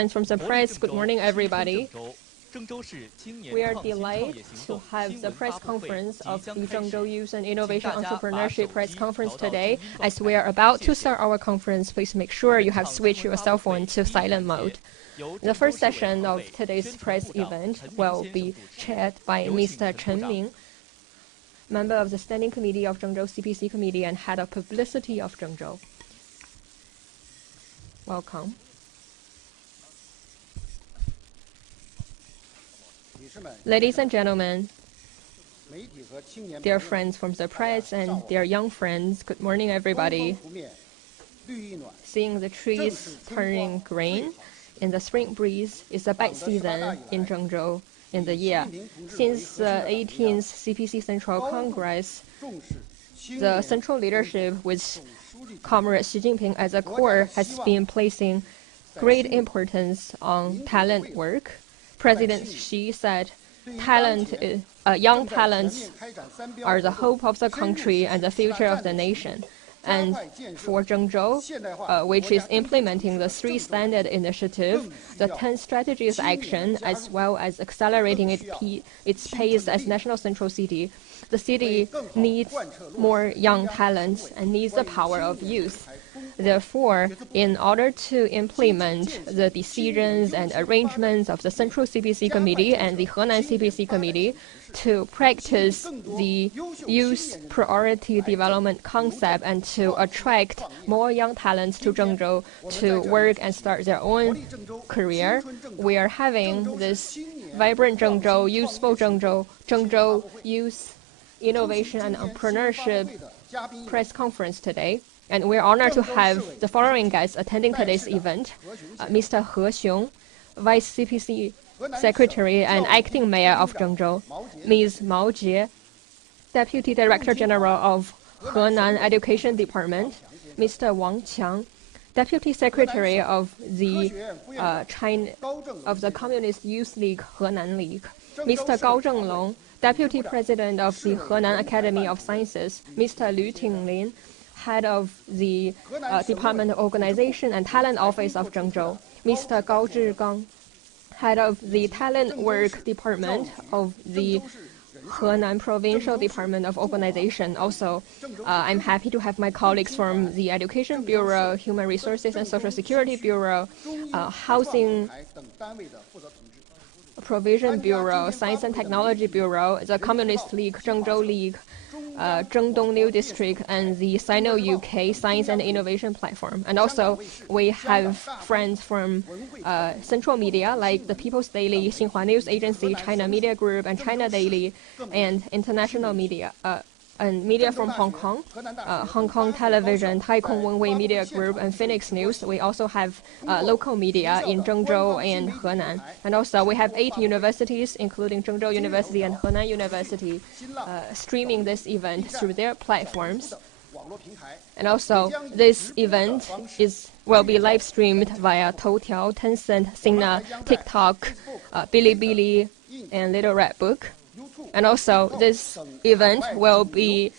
Friends from the press, good morning, everybody. We are delighted to have the press conference of the Zhengzhou Youth and Innovation Entrepreneurship Press Conference today. As we are about to start our conference, please make sure you have switched your cell phone to silent mode. The first session of today's press event will be chaired by Mr. Chen Ming, member of the Standing Committee of Zhengzhou CPC Committee and Head of Publicity of Zhengzhou. Welcome. Ladies and gentlemen, dear friends from the press and dear young friends, good morning, everybody. Seeing the trees turning green in the spring breeze is a bad season in Zhengzhou in the year. Since the 18th CPC Central Congress, the central leadership with Comrade Xi Jinping as a core has been placing great importance on talent work. President Xi said, young talents are the hope of the country and the future of the nation. And for Zhengzhou, which is implementing the 3 Standard Initiative, the 10 Strategies Action, as well as accelerating its pace as national central city, the city needs more young talents and needs the power of youth. Therefore, in order to implement the decisions and arrangements of the Central CPC Committee and the Henan CPC Committee to practice the youth priority development concept and to attract more young talents to Zhengzhou to work and start their own career, we are having this Vibrant Zhengzhou, Youthful Zhengzhou, Zhengzhou Youth Innovation and Entrepreneurship press conference today. And we're honored to have the following guests attending today's event. Mr. He Xiong, Vice CPC Secretary and Acting Mayor of Zhengzhou. Ms. Mao Jie, Deputy Director General of Henan Education Department. Mr. Wang Qiang, Deputy Secretary of the Communist Youth League, Henan League. Mr. Gao Zhenglong, Deputy President of the Henan Academy of Sciences. Mr. Liu Tinglin, Head of the Department of Organization and Talent Office of Zhengzhou. Mr. Gao Zhigang, Head of the Talent Work Department of the Henan Provincial Department of Organization. Also, I'm happy to have my colleagues from the Education Bureau, Human Resources and Social Security Bureau, Housing Provision Bureau, Science and Technology Bureau, the Communist League, Zhengzhou League, Zhengdong New District, and the Sino-UK Science and Innovation Platform. And also, we have friends from central media like the People's Daily, Xinhua News Agency, China Media Group, and China Daily, and international media, and media from Hong Kong, Hong Kong Television, Taikong Wenwei Media Group, and Phoenix News. We also have local media in Zhengzhou and Henan. And also, we have 8 universities, including Zhengzhou University and Henan University, streaming this event through their platforms. And also, this event will be live streamed via Toutiao, Tencent, Sina, TikTok, Bilibili, and Little Red Book. And also, this event will be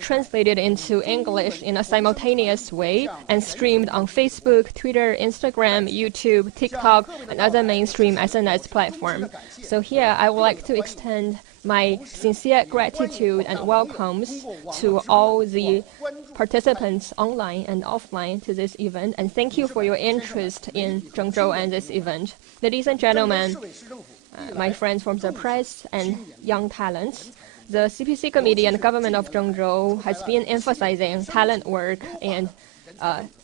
translated into English in a simultaneous way and streamed on Facebook, Twitter, Instagram, YouTube, TikTok, and other mainstream SNS platforms. So here, I would like to extend my sincere gratitude and welcomes to all the participants online and offline to this event. And thank you for your interest in Zhengzhou and this event. Ladies and gentlemen, my friends from the press and young talents, the CPC Committee and government of Zhengzhou has been emphasizing talent work and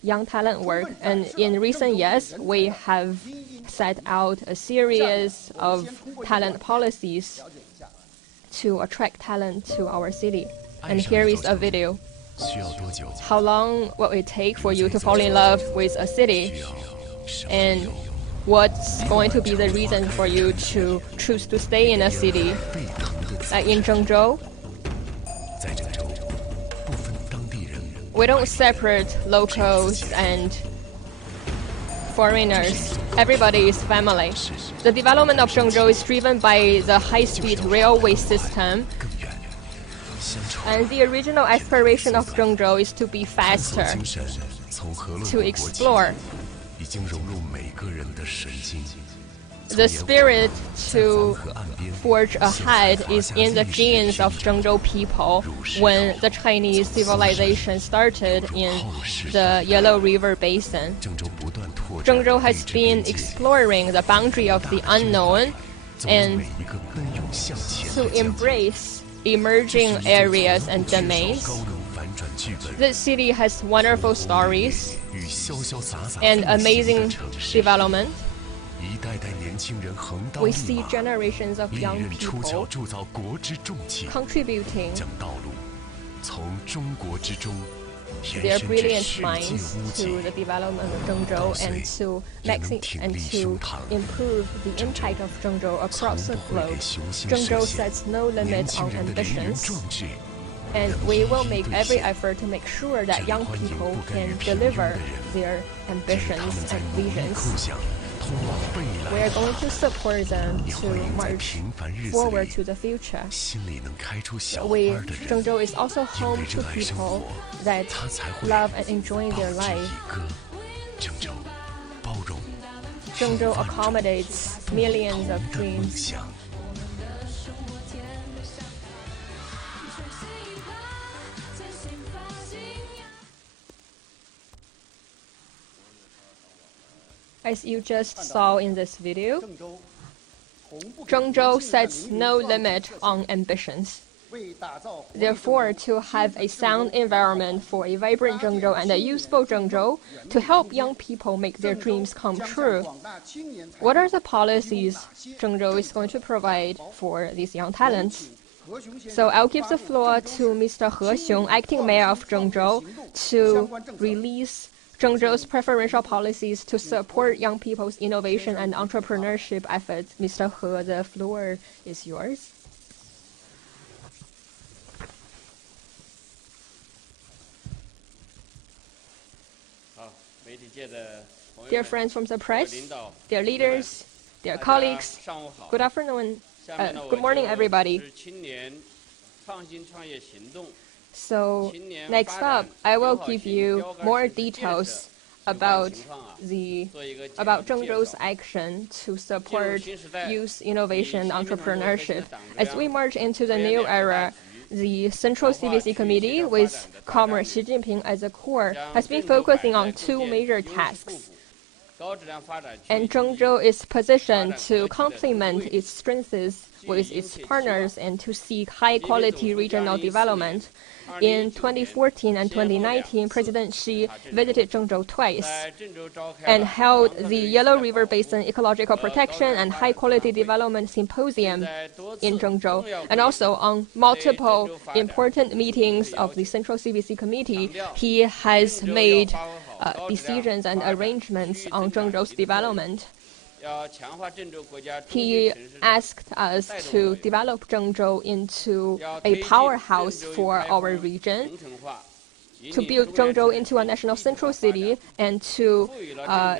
young talent work. And in recent years, we have set out a series of talent policies to attract talent to our city. And here is a video. How long will it take for you to fall in love with a city? And what's going to be the reason for you to choose to stay in a city? In Zhengzhou, we don't separate locals and foreigners. Everybody is family. The development of Zhengzhou is driven by the high-speed railway system. And the original aspiration of Zhengzhou is to be faster, to explore. The spirit to forge ahead is in the genes of Zhengzhou people when the Chinese civilization started in the Yellow River Basin. Zhengzhou has been exploring the boundary of the unknown and to embrace emerging areas and domains. This city has wonderful stories and amazing development. We see generations of young people contributing their brilliant minds to the development of Zhengzhou and to improve the impact of Zhengzhou across the globe. Zhengzhou sets no limit on ambitions, and we will make every effort to make sure that young people can deliver their ambitions and visions. We are going to support them to march forward to the future. Zhengzhou is also home to people that love and enjoy their life. Zhengzhou accommodates millions of dreams. As you just saw in this video, Zhengzhou sets no limit on ambitions. Therefore, to have a sound environment for a vibrant Zhengzhou and a useful Zhengzhou to help young people make their dreams come true, what are the policies Zhengzhou is going to provide for these young talents? So I'll give the floor to Mr. He Xiong, acting mayor of Zhengzhou, to release Zhengzhou's preferential policies to support young people's innovation and entrepreneurship efforts. Mr. He, the floor is yours. Dear friends from the press, dear leaders, dear colleagues, good afternoon, good morning, everybody. So next up, I will give you more details about Zhengzhou's action to support youth innovation and entrepreneurship. As we march into the new era, the Central CBC Committee, with Comrade Xi Jinping as a core, has been focusing on two major tasks. And Zhengzhou is positioned to complement its strengths with its partners and to seek high-quality regional development. In 2014 and 2019, President Xi visited Zhengzhou twice and held the Yellow River Basin Ecological Protection and High-Quality Development Symposium in Zhengzhou, and also on multiple important meetings of the Central CBC Committee. He has made decisions and arrangements on Zhengzhou's development. He asked us to develop Zhengzhou into a powerhouse for our region, to build Zhengzhou into a national central city, and to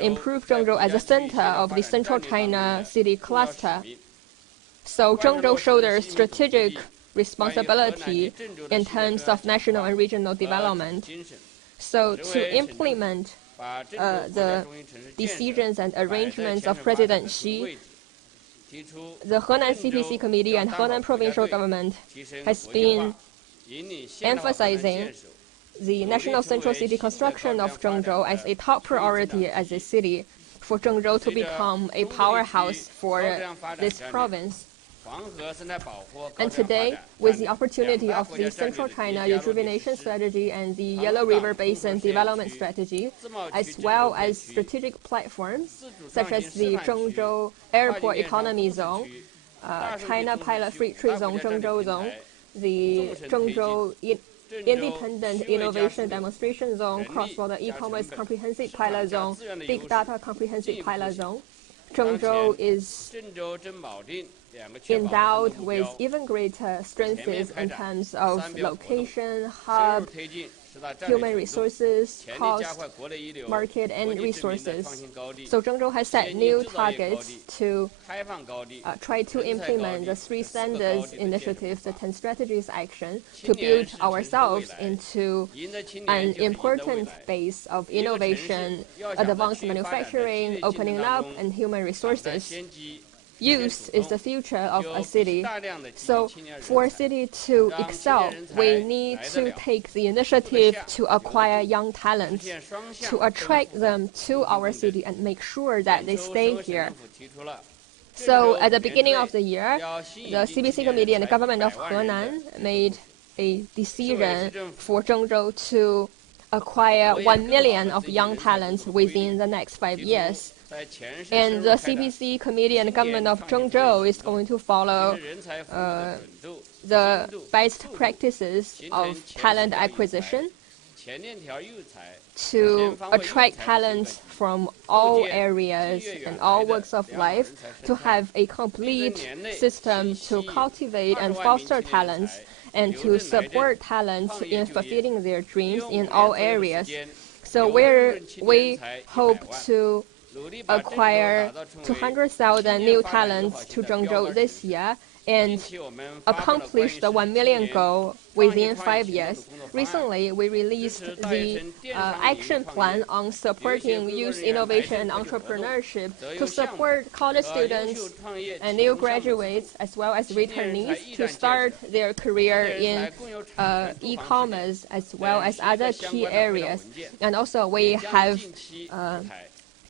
improve Zhengzhou as a center of the Central China City cluster. So Zhengzhou shoulders strategic responsibility in terms of national and regional development. So to implement the decisions and arrangements of President Xi, the Henan CPC Committee and Henan Provincial Government has been emphasizing the national central city construction of Zhengzhou as a top priority as a city for Zhengzhou to become a powerhouse for this province. And today, with the opportunity of the Central China Rejuvenation Strategy and the Yellow River Basin Development Strategy, as well as strategic platforms such as the Zhengzhou Airport Economy Zone, China Pilot Free Trade Zone, Zhengzhou Zone, the Zhengzhou Independent Innovation Demonstration Zone, Cross-Border E-Commerce Comprehensive Pilot Zone, Big Data Comprehensive Pilot Zone, Zhengzhou is endowed with even greater strengths in terms of location, hub, human resources, cost, market, and resources. So Zhengzhou has set new targets to try to implement the 3 standards initiatives, the 10 strategies action, to build ourselves into an important base of innovation, advanced manufacturing, opening up, and human resources. Youth is the future of a city. So for a city to excel, we need to take the initiative to acquire young talents, to attract them to our city and make sure that they stay here. So at the beginning of the year, the CBC Committee and the government of Henan made a decision for Zhengzhou to acquire 1 million of young talents within the next 5 years. And the CBC Committee and the government of Zhengzhou is going to follow the best practices of talent acquisition to attract talents from all areas and all walks of life, to have a complete system to cultivate and foster talents and to support talents in fulfilling their dreams in all areas. So we hope to acquire 200,000 new talents to Zhengzhou this year and accomplish the 1 million goal within 5 years. Recently, we released the action plan on supporting youth innovation and entrepreneurship to support college students and new graduates as well as returnees to start their career in e-commerce as well as other key areas. And also we have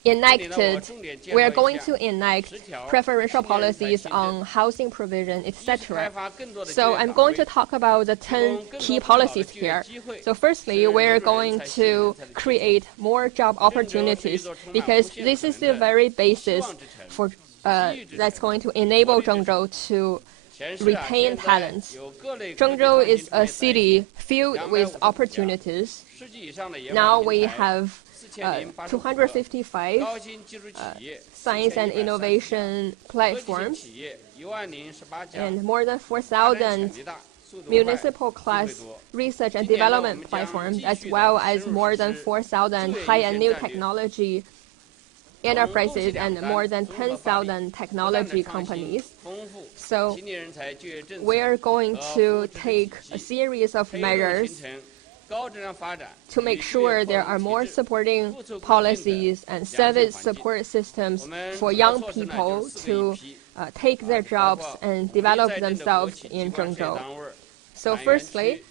we are going to enact preferential policies on housing provision, etc. So I'm going to talk about the 10 key policies here. So firstly, we're going to create more job opportunities because this is the very basis for that's going to enable Zhengzhou to retain talents. Zhengzhou is a city filled with opportunities. Now we have 255 science and innovation platforms and more than 4,000 municipal class research and development platforms, as well as more than 4,000 high and new technology enterprises and more than 10,000 technology companies. So we're going to take a series of measures to make sure there are more supporting policies and service support systems for young people to take their jobs and develop themselves in Zhengzhou. So firstly,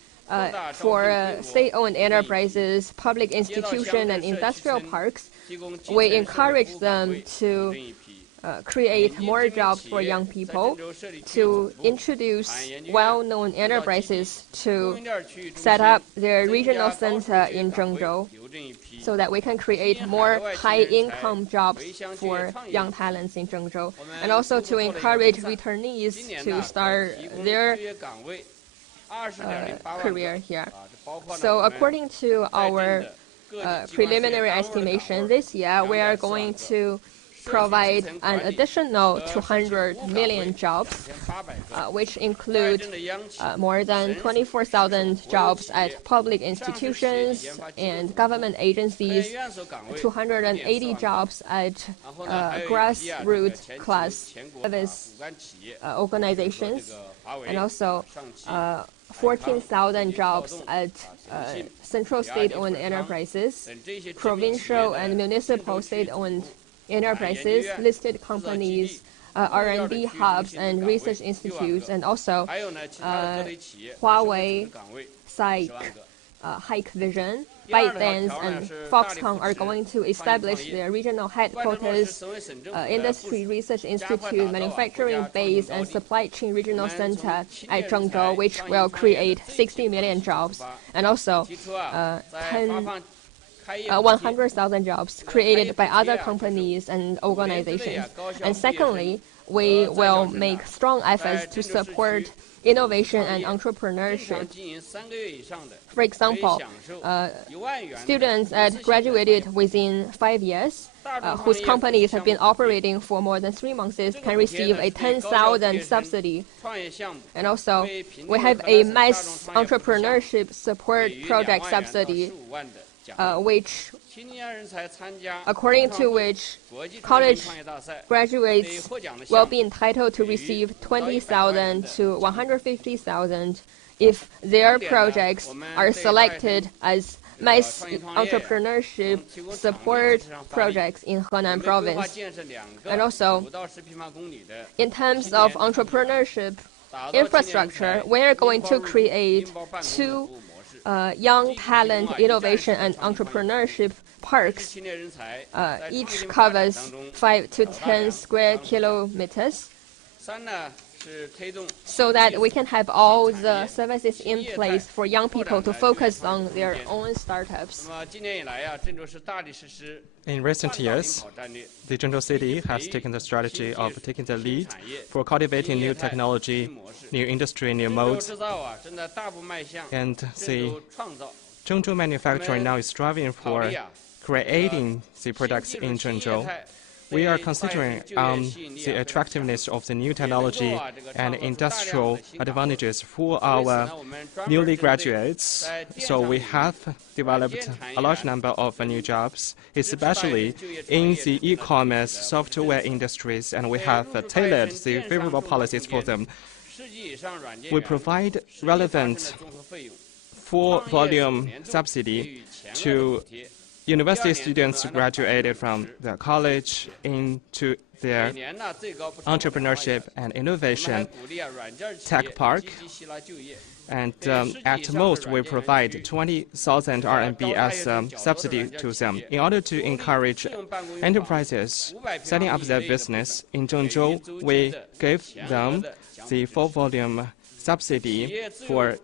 for state-owned enterprises, public institutions, and industrial parks, we encourage them to create more jobs for young people, to introduce well-known enterprises to set up their regional center in Zhengzhou so that we can create more high-income jobs for young talents in Zhengzhou, and also to encourage returnees to start their career here. So according to our preliminary estimation, this year we are going to provide an additional 200 million jobs, which include more than 24,000 jobs at public institutions and government agencies, 280 jobs at grassroots class service organizations, and also 14,000 jobs at central state-owned enterprises, provincial and municipal state-owned enterprises, listed companies, R&D hubs and research institutes, and also Huawei, SAIC, Hikvision, ByteDance, and Foxconn are going to establish their regional headquarters, industry research institute, manufacturing base, and supply chain regional center at Zhengzhou, which will create 60 million jobs, and also 10 100,000 jobs created by other companies and organizations. And secondly, we will make strong efforts to support innovation and entrepreneurship. For example, students that graduated within 5 years, whose companies have been operating for more than 3 months, can receive a 10,000 subsidy. And also, we have a mass entrepreneurship support project subsidy, according to which college graduates will be entitled to receive 20,000 to 150,000 if their projects are selected as mass entrepreneurship support projects in Henan province. And also, in terms of entrepreneurship infrastructure, we are going to create 2 young talent innovation and entrepreneurship parks. Each covers 5 to 10 square kilometers, so that we can have all the services in place for young people to focus on their own startups. In recent years, the Zhengzhou city has taken the strategy of taking the lead for cultivating new technology, new industry, new modes. And the Zhengzhou manufacturing now is striving for creating the products in Zhengzhou. We are considering the attractiveness of the new technology and industrial advantages for our newly graduates. So we have developed a large number of new jobs, especially in the e-commerce software industries, and we have tailored the favorable policies for them. We provide relevant full-volume subsidy to university students graduated from the college into their entrepreneurship and innovation tech park. And at most, we provide 20,000 RMB as subsidy to them. In order to encourage enterprises setting up their business in Zhengzhou, we gave them the full-volume subsidy for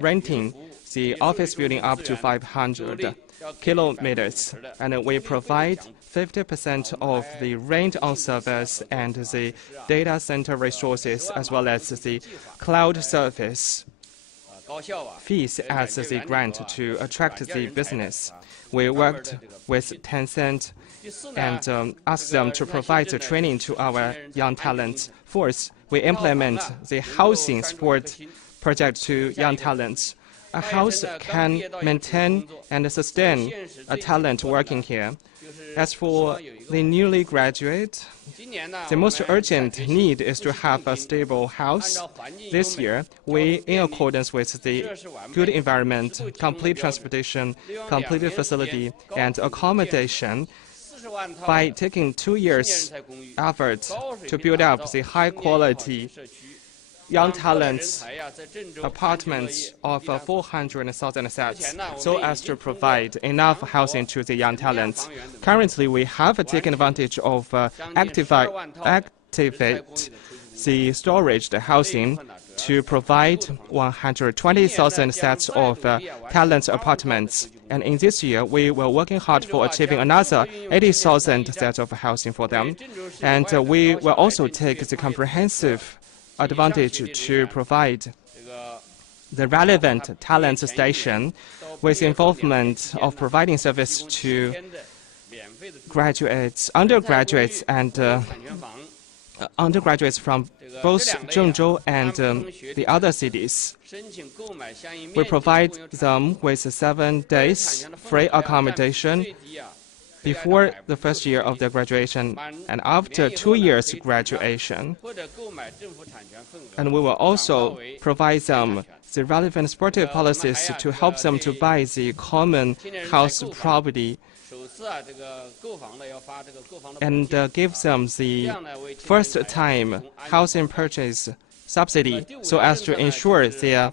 renting the office building up to 500 kilometers, and we provide 50% of the rent on servers and the data center resources, as well as the cloud service fees as the grant to attract the business. We worked with Tencent and asked them to provide the training to our young talent force. We implement the housing support project to young talents. A house can maintain and sustain a talent working here. As for the newly graduate, the most urgent need is to have a stable house. This year, we, in accordance with the good environment, complete transportation, complete facility, and accommodation, by taking 2 years' effort to build up the high-quality young talents apartments of 400,000 sets, so as to provide enough housing to the young talents. Currently, we have taken advantage of activate the storage, the housing, to provide 120,000 sets of talent apartments. And in this year, we were working hard for achieving another 80,000 sets of housing for them. And we will also take the comprehensive advantage to provide the relevant talent station with involvement of providing service to graduates, undergraduates, and undergraduates from both Zhengzhou and the other cities. We provide them with 7 days free accommodation before the first year of their graduation and after 2 years graduation. And we will also provide them the relevant supportive policies to help them to buy the common house property and give them the first-time housing purchase subsidy so as to ensure their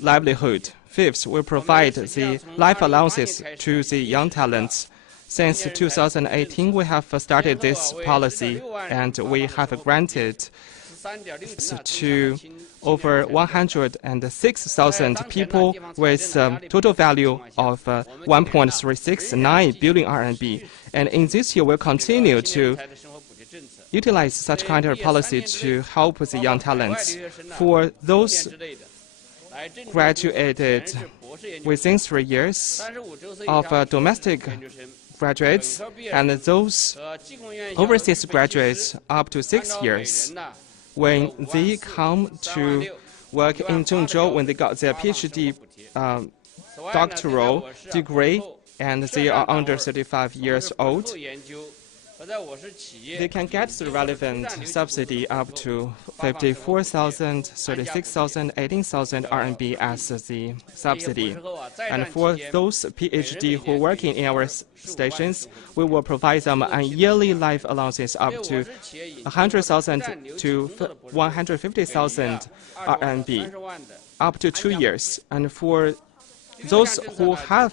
livelihood. Fifth, we provide the life allowances to the young talents. Since 2018, we have started this policy, and we have granted to over 106,000 people with total value of 1.369 billion RMB. And in this year, we'll continue to utilize such kind of policy to help the young talents. For those graduated within 3 years of domestic graduates and those overseas graduates up to 6 years, when they come to work in Zhengzhou, when they got their PhD doctoral degree and they are under 35 years old, they can get the relevant subsidy up to 54,000, 36,000, 18,000 RMB as the subsidy. And for those PhD who are working in our stations, we will provide them a yearly life allowances up to 100,000 to 150,000 RMB, up to 2 years. And for those who have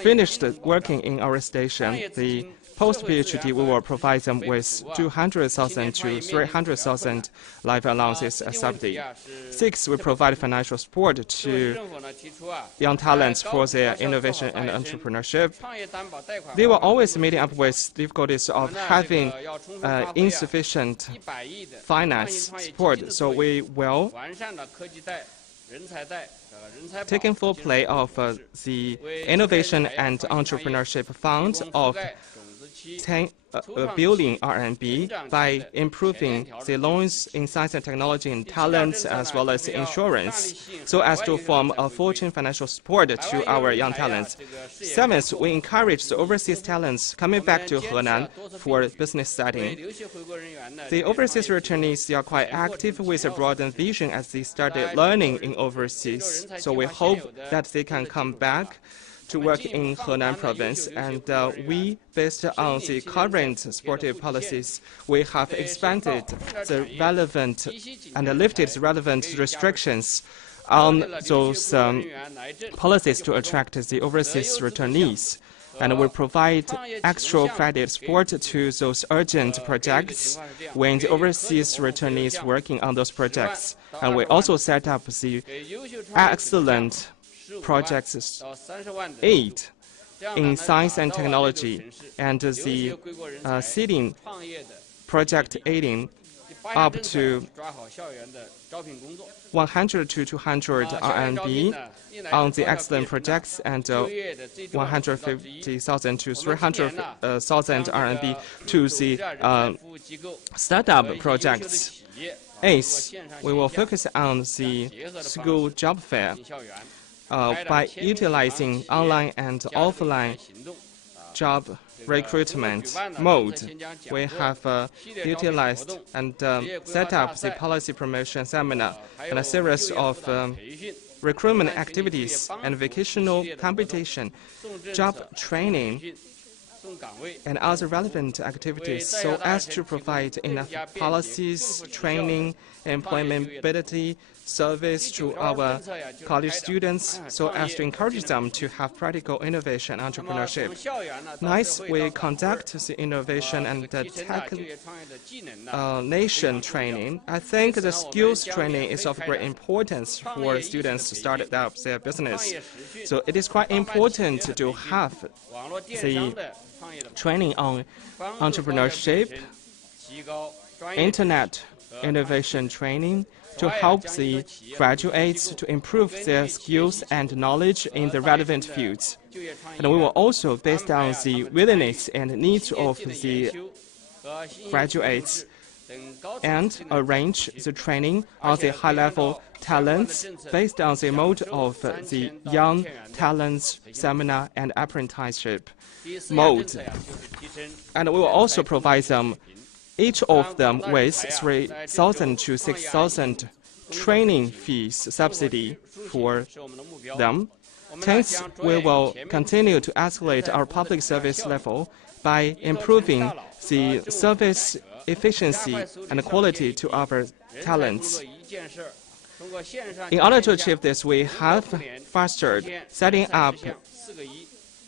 finished working in our station, the post-PhD, we will provide them with 200,000 to 300,000 life allowances as subsidy. 6, we provide financial support to young talents for their innovation and entrepreneurship. They were always meeting up with difficulties of having insufficient finance support, so we will taking full play of the Innovation and Entrepreneurship Fund of 10 billion RMB by improving the loans in science and technology and talents as well as insurance, so as to form a fortune financial support to our young talents. 7th, we encourage the overseas talents coming back to Henan for business studying. The overseas returnees, they are quite active with a broadened vision as they started learning in overseas, so we hope that they can come back to work in Henan province, and we, based on the current supportive policies, we have expanded the relevant and lifted the relevant restrictions on those policies to attract the overseas returnees. And we provide extra credit support to those urgent projects when the overseas returnees working on those projects. And we also set up the excellent projects 8 in science and technology, and the seeding project aiding up to 100 to 200 RMB on the excellent projects, and 150,000 to 300,000 RMB to the startup projects. 8th, we will focus on the school job fair. By utilizing online and offline job recruitment mode, we have utilized and set up the policy promotion seminar and a series of recruitment activities and vocational competition, job training, and other relevant activities, so as to provide enough policies, training, employability, service to our college students, so as to encourage them to have practical innovation and entrepreneurship. 9th, we conduct the innovation and the technician training. I think the skills training is of great importance for students to start up their business. So it is quite important to have the training on entrepreneurship, internet innovation training, to help the graduates to improve their skills and knowledge in the relevant fields. And we will also, based on the willingness and needs of the graduates, and arrange the training of the high-level talents based on the mode of the young talents seminar and apprenticeship mode. And we will also provide them, each of them, with 3,000 to 6,000 training fees subsidy for them. 10th, we will continue to escalate our public service level by improving the service efficiency and quality to our talents. In order to achieve this, we have fostered setting up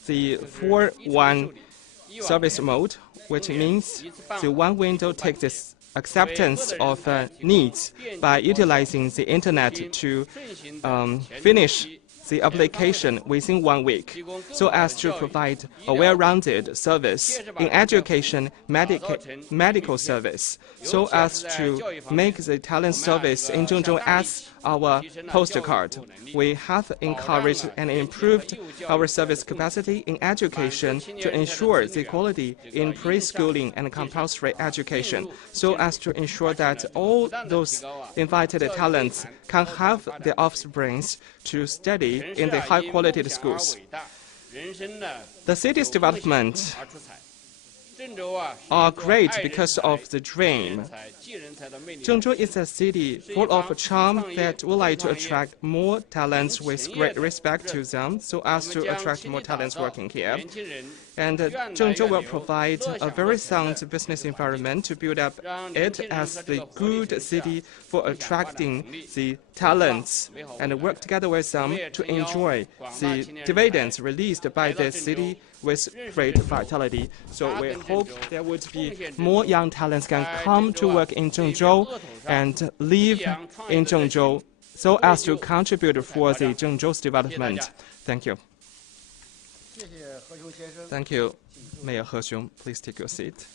the 4-1 service mode, which means the one window takes this acceptance of needs by utilizing the internet to finish the application within 1 week, so as to provide a well-rounded service in education, medical service, so as to make the talent service in Zhengzhou as our postcard. We have encouraged and improved our service capacity in education to ensure the quality in preschooling and compulsory education, so as to ensure that all those invited talents can have their offsprings to study in the high-quality schools. The city's development are great because of the dream. Zhengzhou is a city full of charm that would like to attract more talents with great respect to them, so as to attract more talents working here. And Zhengzhou will provide a very sound business environment to build up it as the good city for attracting the talents and work together with them to enjoy the dividends released by the city with great vitality. So we hope there would be more young talents can come to work in Zhengzhou and live in Zhengzhou so as to contribute for the Zhengzhou's development. Thank you. Thank you, Mayor He Xiong. Please take your seat.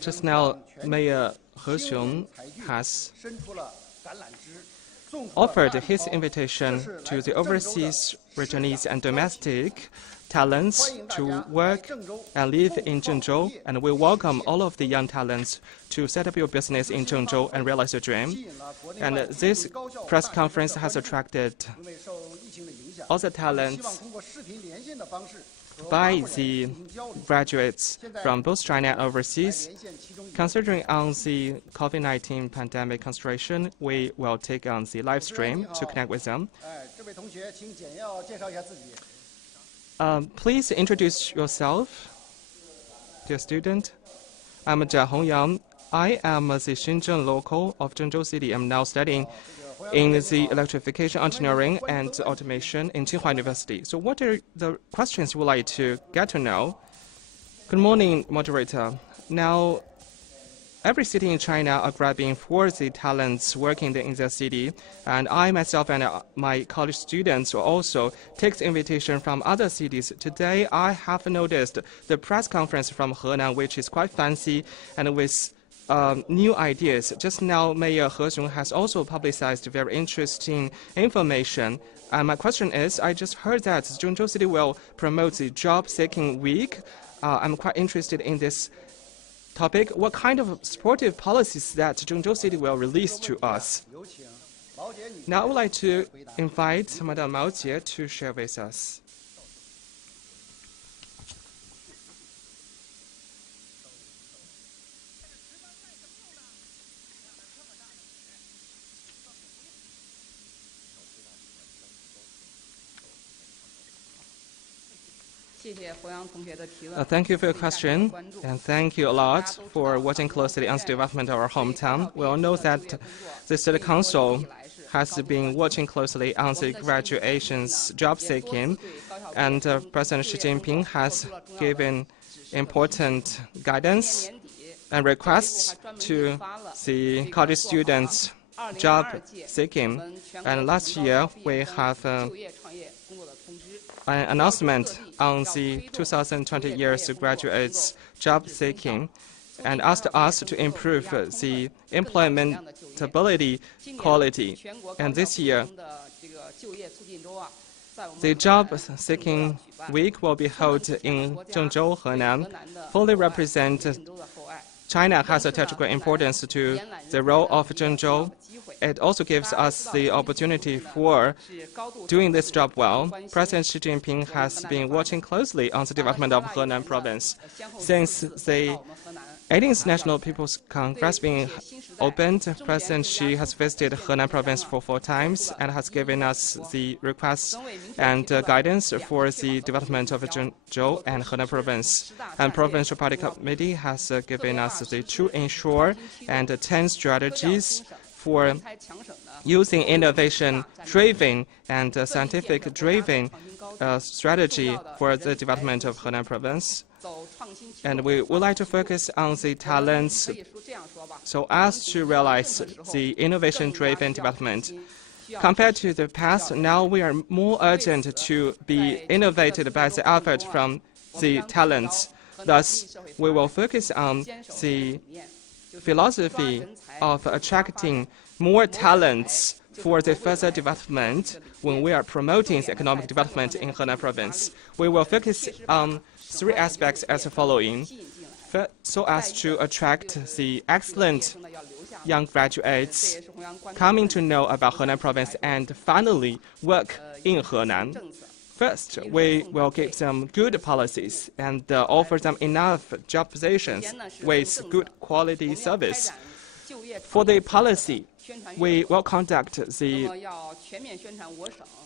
Just now, Mayor He Xiong has offered his invitation to the overseas, regional, and domestic talents to work and live in Zhengzhou, and we welcome all of the young talents to set up your business in Zhengzhou and realize your dream. And this press conference has attracted all the talents by the graduates from both China and overseas. Considering on the COVID-19 pandemic consideration, we will take on the live stream to connect with them. Please introduce yourself, dear student. I'm Jia Hongyang. I am the Shenzhen local of Zhengzhou City. I'm now studying in the electrification, engineering, and automation in Tsinghua University. So what are the questions you would like to get to know? Good morning, moderator. Now, every city in China are grabbing for the talents working in their city, and I myself and my college students will also take the invitation from other cities. Today, I have noticed the press conference from Henan, which is quite fancy and with new ideas. Just now, Mayor He Xiong has also publicized very interesting information. My question is, I just heard that Zhengzhou City will promote the job-seeking week. I'm quite interested in this topic. What kind of supportive policies that Zhengzhou City will release to us? Now, I would like to invite Madame Mao Jie to share with us. Thank you for your question, and thank you a lot for watching closely on the development of our hometown. We all know that the City Council has been watching closely on the graduations job seeking, and President Xi Jinping has given important guidance and requests to the college students job seeking. And last year, we have an announcement on the 2020 year's graduates job seeking and asked us to improve the employmentability quality. And this year, the job seeking week will be held in Zhengzhou, Henan, fully represent China has attached great importance to the role of Zhengzhou. It also gives us the opportunity for doing this job well. President Xi Jinping has been watching closely on the development of Henan province. Since the 18th National People's Congress being opened, President Xi has visited Henan province for 4 times and has given us the requests and guidance for the development of Zhengzhou and Henan province. And Provincial Party Committee has given us the 2 ensure and 10 strategies for using innovation-driven and scientific-driven strategy for the development of Henan province. And we would like to focus on the talents so as to realize the innovation-driven development. Compared to the past, now we are more urgent to be innovated by the effort from the talents. Thus, we will focus on the philosophy of attracting more talents for the further development when we are promoting the economic development in Henan province. We will focus on three aspects as following. First, so as to attract the excellent young graduates coming to know about Henan province and finally work in Henan. First, we will give them good policies and offer them enough job positions with good quality service. For the policy, we will conduct the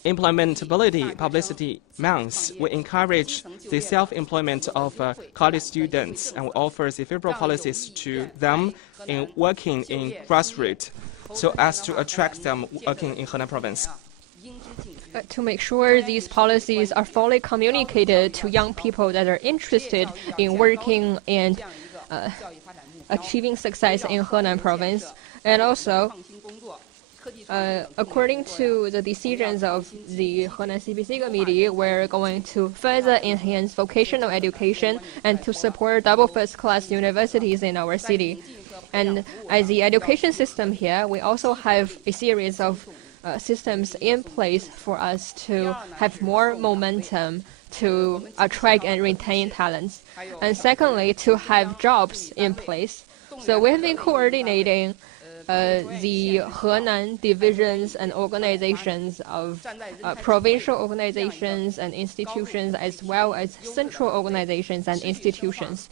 implementability publicity months. We encourage the self-employment of college students and we offer the favorable policies to them in working in grassroots so as to attract them working in Henan province. To make sure these policies are fully communicated to young people that are interested in working and achieving success in Henan province. And also, according to the decisions of the Henan CPC committee, we're going to further enhance vocational education and to support double first-class universities in our city. And as the education system here, we also have a series of systems in place for us to have more momentum to attract and retain talents. And secondly, to have jobs in place. So we have been coordinating the Henan divisions and organizations of provincial organizations and institutions as well as central organizations and institutions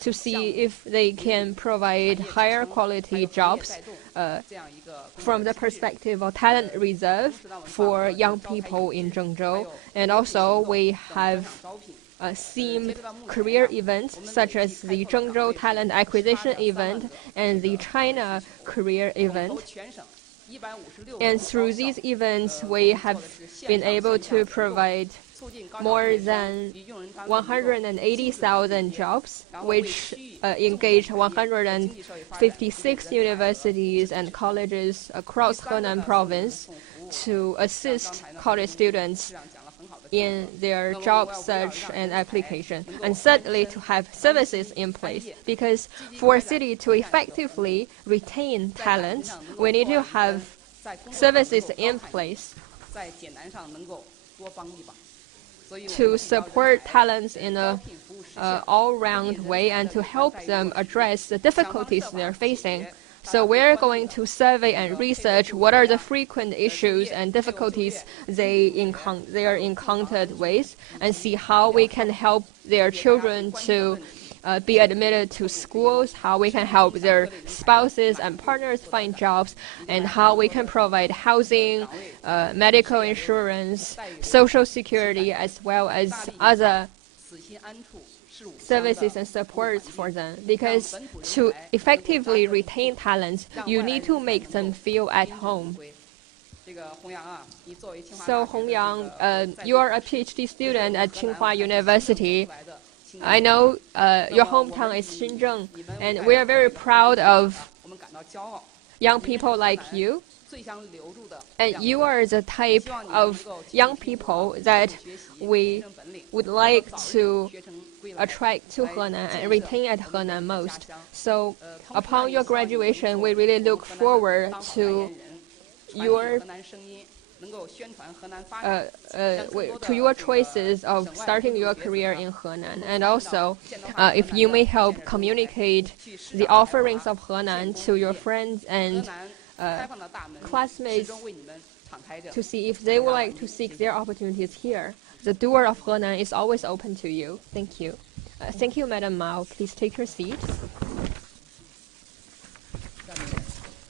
to see if they can provide higher quality jobs from the perspective of talent reserve for young people in Zhengzhou. And also we have themed career events such as the Zhengzhou Talent Acquisition Event and the China Career Event. And through these events, we have been able to provide more than 180,000 jobs, which engage 156 universities and colleges across Henan province to assist college students in their job search and application. And thirdly, to have services in place, because for a city to effectively retain talent, we need to have services in place to support talents in a all-round way and to help them address the difficulties they're facing. So we're going to survey and research what are the frequent issues and difficulties they are encountered with, and see how we can help their children to be admitted to schools, how we can help their spouses and partners find jobs, and how we can provide housing, medical insurance, social security, as well as other services and supports for them. Because to effectively retain talents, you need to make them feel at home. So Hongyang, you are a PhD student at Tsinghua University. I know your hometown is Shenzhen, and we are very proud of young people like you. And you are the type of young people that we would like to attract to Henan and retain at Henan most. So upon your graduation, we really look forward to your choices of starting your career in Henan. And also, if you may help communicate the offerings of Henan to your friends and classmates to see if they would like to seek their opportunities here. The door of Henan is always open to you. Thank you. Thank you, Madam Mao. Please take your seat.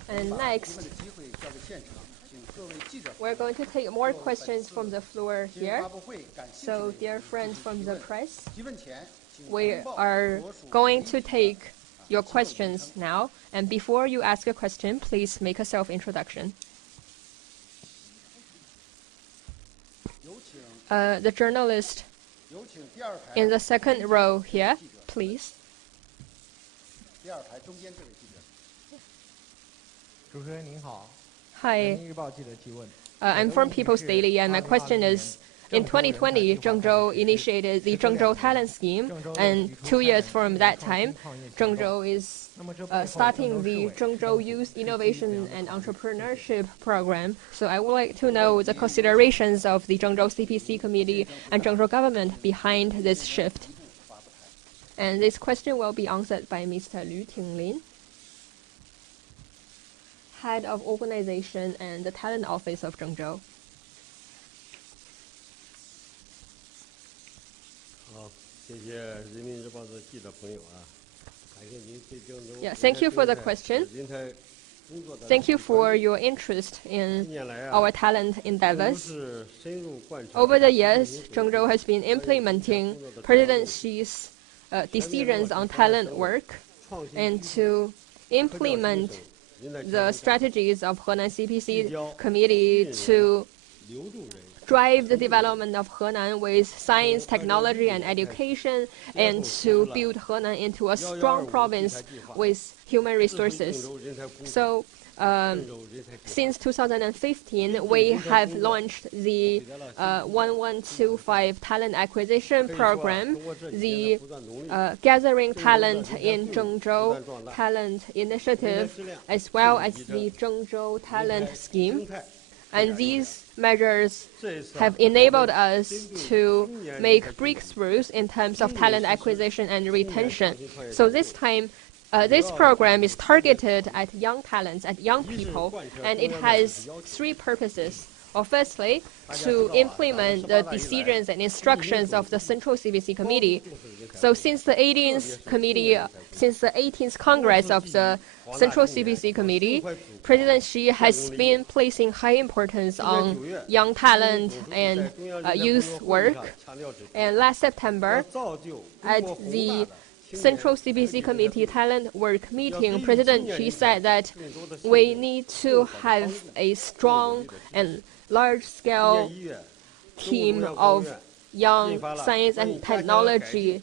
And next, we're going to take more questions from the floor here. So, dear friends from the press, we are going to take your questions now. And before you ask a question, please make a self-introduction. The journalist in the second row here, please. Hi. I'm from People's Daily, and my question is, in 2020, Zhengzhou initiated the Zhengzhou Talent Scheme, and 2 years from that time, Zhengzhou is starting the Zhengzhou Youth Innovation and Entrepreneurship program. So I would like to know the considerations of the Zhengzhou CPC Committee and Zhengzhou government behind this shift. And this question will be answered by Mr. Lü Tinglin, Head of Organization and the Talent Office of Zhengzhou. Yeah, thank you for the question. Thank you for your interest in our talent endeavors. Over the years, Zhengzhou has been implementing President Xi's decisions on talent work and to implement the strategies of Henan CPC Committee to drive the development of Henan with science, technology, and education, and to build Henan into a strong province with human resources. So, since 2015, we have launched the 1125 Talent Acquisition Program, the Gathering Talent in Zhengzhou Talent Initiative, as well as the Zhengzhou Talent Scheme. And these measures have enabled us to make breakthroughs in terms of talent acquisition and retention. So this time, this program is targeted at young talents, at young people, and it has three purposes. Firstly, to implement the decisions and instructions of the Central CPC Committee. So since the 18th Congress of the Central CPC Committee, President Xi has been placing high importance on young talent and youth work. And last September, at the Central CPC Committee Talent Work meeting, President Xi said that we need to have a strong and large-scale team of young science and technology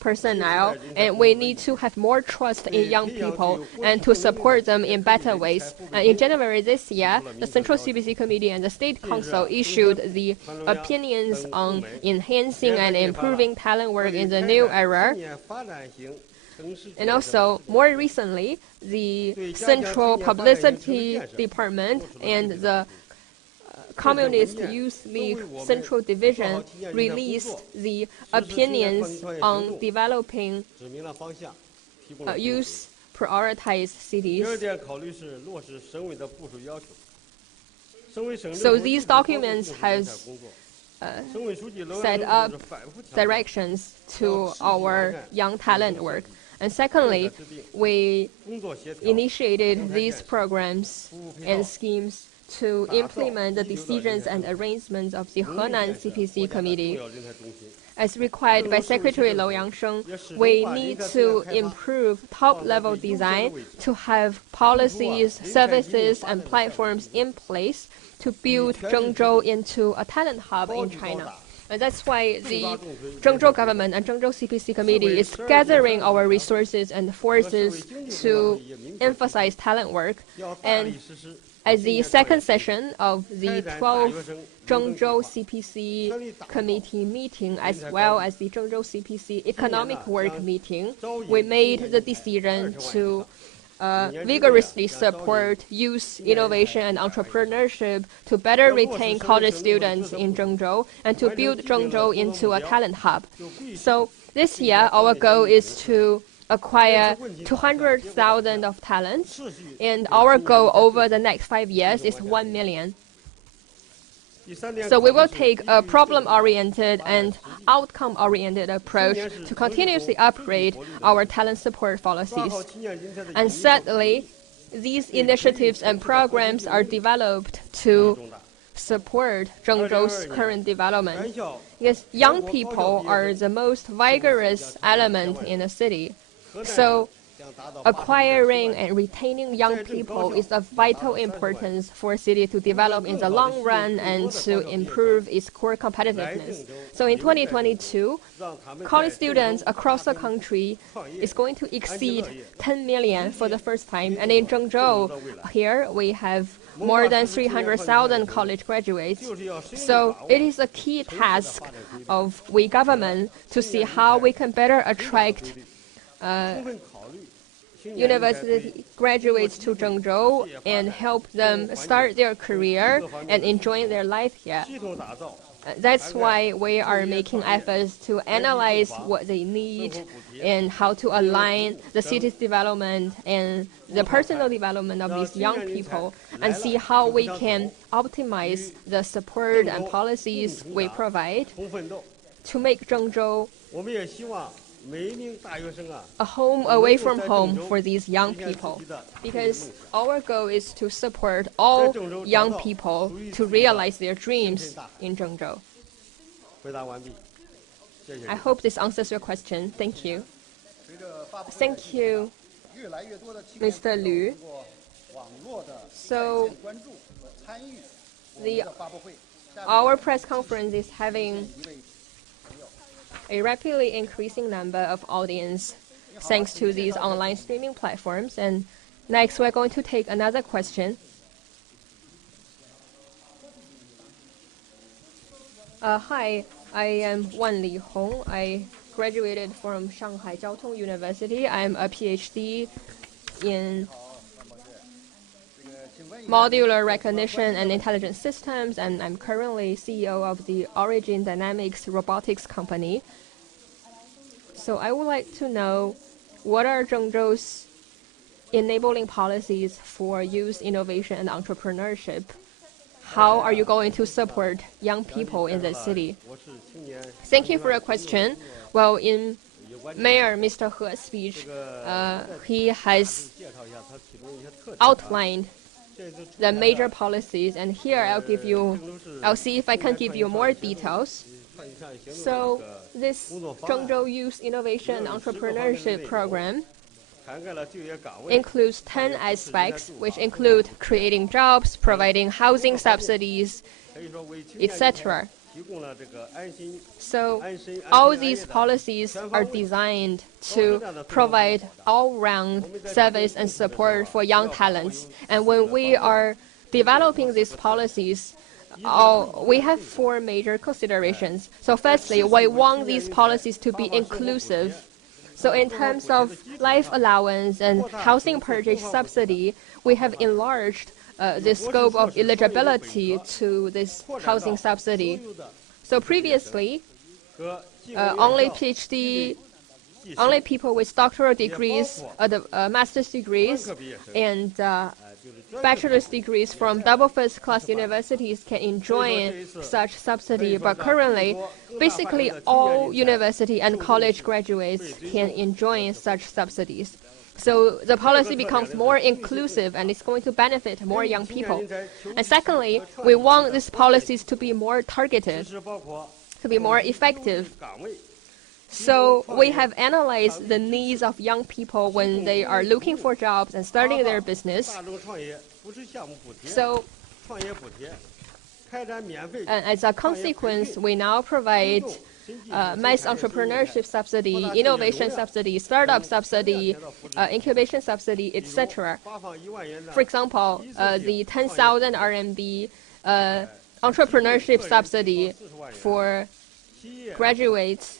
personnel, and we need to have more trust in young people and to support them in better ways. In January this year, the Central CPC Committee and the State Council issued the opinions on enhancing and improving talent work in the new era. And also, more recently, the Central Publicity Department and the Communist Youth League Central Division released the opinions on developing youth prioritized cities. So these documents have set up directions to our young talent work. And secondly, we initiated these programs and schemes to implement the decisions and arrangements of the Henan CPC Committee. As required by Secretary Lou Yangsheng, we need to improve top-level design to have policies, services, and platforms in place to build Zhengzhou into a talent hub in China. And that's why the Zhengzhou government and Zhengzhou CPC Committee is gathering our resources and forces to emphasize talent work. And at the second session of the 12th Zhengzhou CPC Committee meeting, as well as the Zhengzhou CPC Economic Work meeting, we made the decision to vigorously support youth innovation and entrepreneurship to better retain college students in Zhengzhou and to build Zhengzhou into a talent hub. So this year, our goal is to acquire 200,000 of talents, and our goal over the next 5 years is 1 million. So we will take a problem-oriented and outcome-oriented approach to continuously upgrade our talent support policies. And thirdly, these initiatives and programs are developed to support Zhengzhou's current development, because young people are the most vigorous element in the city. So acquiring and retaining young people is of vital importance for a city to develop in the long run and to improve its core competitiveness. So in 2022, college students across the country is going to exceed 10 million for the first time. And in Zhengzhou, here we have more than 300,000 college graduates. So it is a key task of we government to see how we can better attract university graduates to Zhengzhou and help them start their career and enjoy their life here. That's why we are making efforts to analyze what they need and how to align the city's development and the personal development of these young people and see how we can optimize the support and policies we provide to make Zhengzhou a home away from home for these young people, because our goal is to support all young people to realize their dreams in Zhengzhou. I hope this answers your question. Thank you. Thank you, Mr. Liu. So, our press conference is having a rapidly increasing number of audience thanks to these online streaming platforms. And next, we're going to take another question. Hi, I am Wan Li Hong. I graduated from Shanghai Jiao Tong University. I'm a PhD in modular recognition and intelligent systems, and I'm currently CEO of the Origin Dynamics robotics company. So I would like to know, what are Zhengzhou's enabling policies for youth innovation and entrepreneurship? How are you going to support young people in the city? Thank you for your question. Well, in Mayor Mr. He's speech, he has outlined the major policies, and here I'll see if I can give you more details. So this Zhengzhou Youth Innovation and Entrepreneurship Program includes 10 aspects, which include creating jobs, providing housing subsidies, etc. So all these policies are designed to provide all-round service and support for young talents. And when we are developing these policies, we have 4 major considerations. So firstly, we want these policies to be inclusive. So in terms of life allowance and housing purchase subsidy, we have enlarged the scope of eligibility to this housing subsidy. So previously, only people with doctoral degrees, master's degrees, and bachelor's degrees from double first-class universities can enjoy such subsidy. But currently, basically all university and college graduates can enjoy such subsidies. So the policy becomes more inclusive, and it's going to benefit more young people. And secondly, we want these policies to be more targeted, to be more effective. So we have analyzed the needs of young people when they are looking for jobs and starting their business. So, as a consequence, we now provide mass entrepreneurship subsidy, innovation subsidy, startup subsidy, incubation subsidy, etc. For example, the 10,000 RMB entrepreneurship subsidy for graduates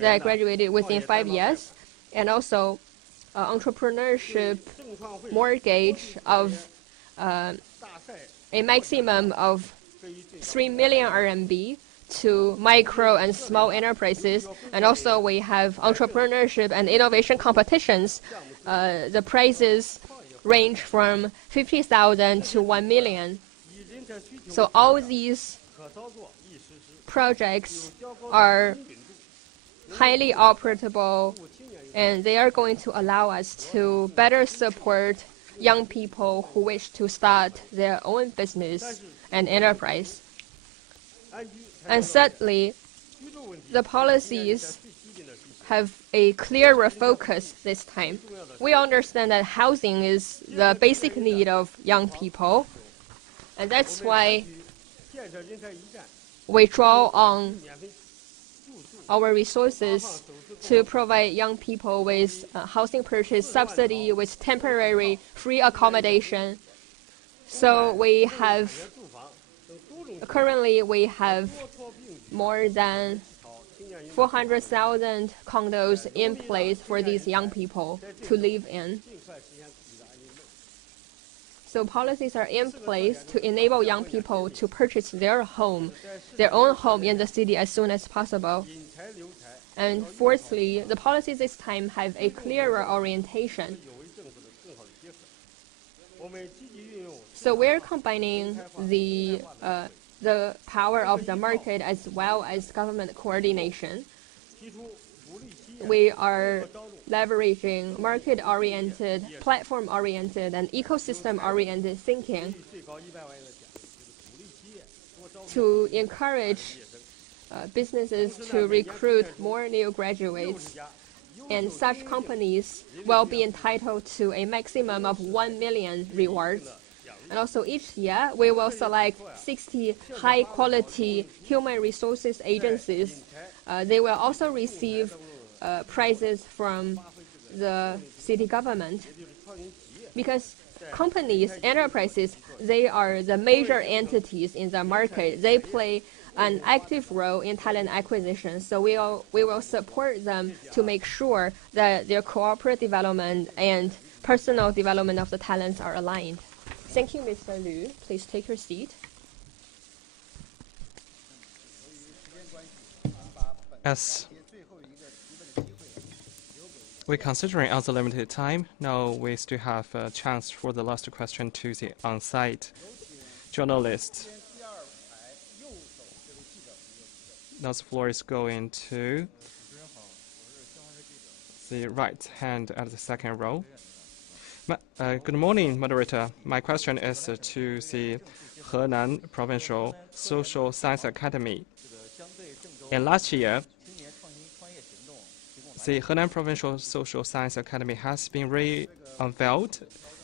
that graduated within 5 years, and also entrepreneurship mortgage of a maximum of 3 million RMB to micro and small enterprises. And also we have entrepreneurship and innovation competitions. The prices range from 50,000 to 1 million. So all these projects are highly operable, and they are going to allow us to better support young people who wish to start their own business and enterprise. And thirdly, the policies have a clearer focus this time. We understand that housing is the basic need of young people, and that's why we draw on our resources to provide young people with housing purchase subsidy, with temporary free accommodation. So currently we have more than 400,000 condos in place for these young people to live in. So policies are in place to enable young people to purchase their own home in the city as soon as possible. And fourthly, the policies this time have a clearer orientation. So we're combining the power of the market as well as government coordination. We are leveraging market-oriented, platform-oriented, and ecosystem-oriented thinking to encourage businesses to recruit more new graduates. And such companies will be entitled to a maximum of 1 million rewards. And also each year, we will select 60 high-quality human resources agencies. They will also receive prizes from the city government. Because companies, enterprises, they are the major entities in the market. They play an active role in talent acquisition. So we will support them to make sure that their corporate development and personal development of the talents are aligned. Thank you, Mr. Liu. Please take your seat. As we're considering on the limited time, now we still have a chance for the last question to the on-site journalist. Now the floor is going to the right hand at the second row. Good morning, moderator. My question is to the Henan Provincial Social Science Academy. In last year, the Henan Provincial Social Science Academy has been re-unveiled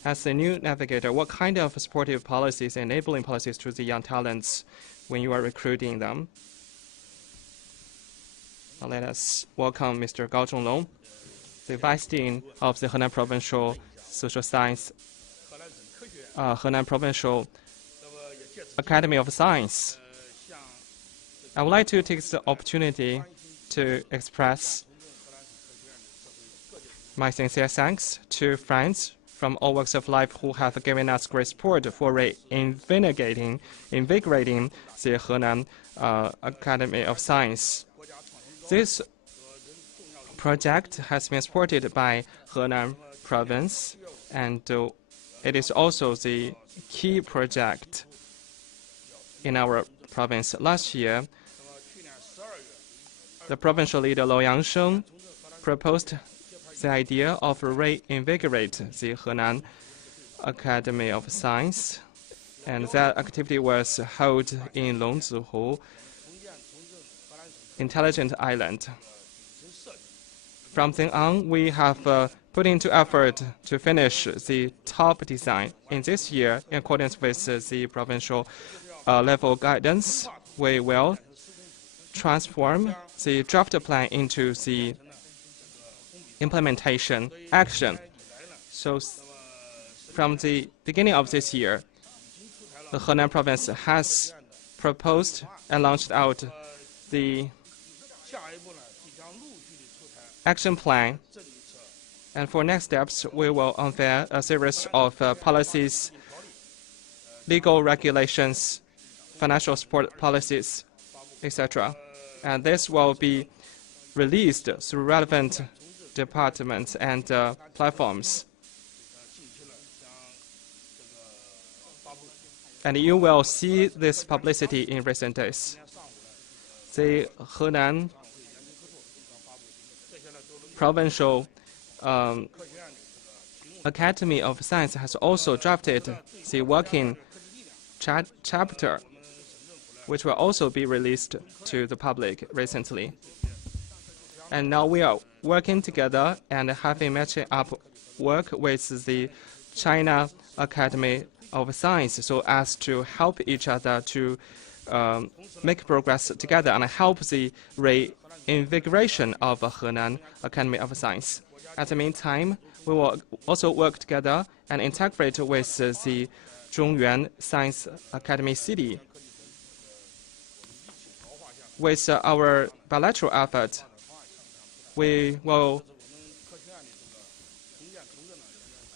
as the new navigator. What kind of supportive policies, enabling policies to the young talents when you are recruiting them? Now let us welcome Mr. Gao Zhonglong, the Vice Dean of the Henan Provincial Social Science, Henan Provincial Academy of Science. I would like to take the opportunity to express my sincere thanks to friends from all walks of life who have given us great support for invigorating the Henan Academy of Science. This project has been supported by Henan Province, and it is also the key project in our province. Last year, the provincial leader Lou Yangsheng proposed the idea of reinvigorate the Henan Academy of Science, and that activity was held in Longzihu Intelligent Island. From then on, we have put into effort to finish the top design. In this year, in accordance with the provincial level guidance, we will transform the draft plan into the implementation action. So from the beginning of this year, the Henan province has proposed and launched out the action plan. And for next steps, we will unveil a series of policies, legal regulations, financial support policies, etc. And this will be released through relevant departments and platforms. And you will see this publicity in recent days. The Henan Provincial Academy of Science has also drafted the working chapter, which will also be released to the public recently. And now we are working together and having matching up work with the China Academy of Science so as to help each other to make progress together and help the reinvigoration of Henan Academy of Science. At the meantime, we will also work together and integrate with the Zhongyuan Science Academy City. With our bilateral effort, we will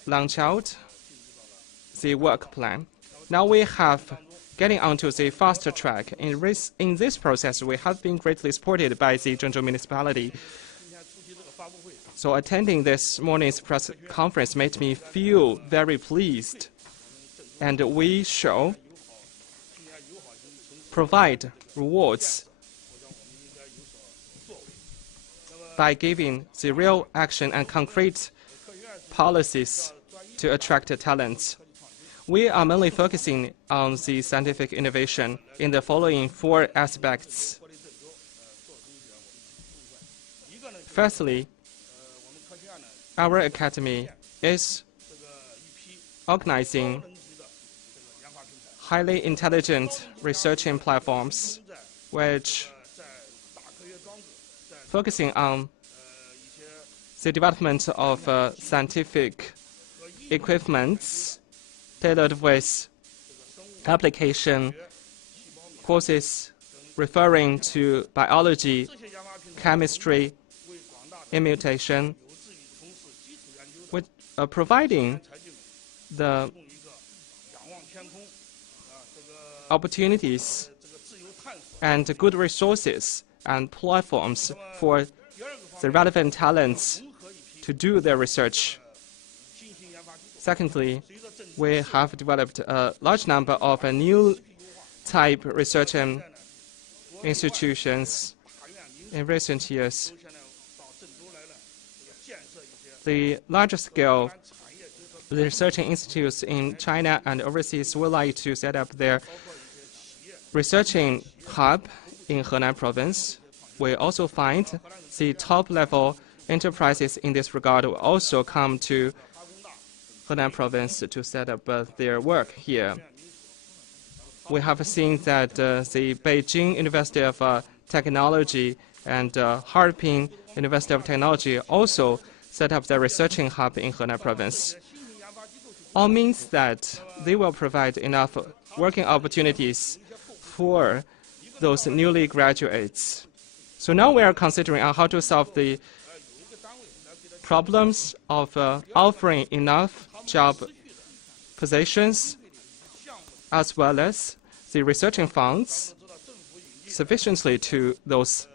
launch out the work plan. Now we have getting onto the faster track. In this process, we have been greatly supported by the Zhengzhou municipality. So attending this morning's press conference made me feel very pleased. And we shall provide rewards by giving the real action and concrete policies to attract talents. We are mainly focusing on the scientific innovation in the following 4 aspects. Firstly, our academy is organizing highly intelligent researching platforms which focusing on the development of scientific equipments tailored with application courses referring to biology, chemistry, immutation, with providing the opportunities and good resources and platforms for the relevant talents to do their research. Secondly, we have developed a large number of new type research institutions in recent years. The larger scale researching institutes in China and overseas would like to set up their researching hub in Henan province. We also find the top-level enterprises in this regard will also come to Henan province to set up their work here. We have seen that the Beijing University of Technology and Harbin University of Technology also set up their researching hub in Henan province. All means that they will provide enough working opportunities for those newly graduates. So now we are considering on how to solve the problems of offering enough job positions as well as the researching funds sufficiently to those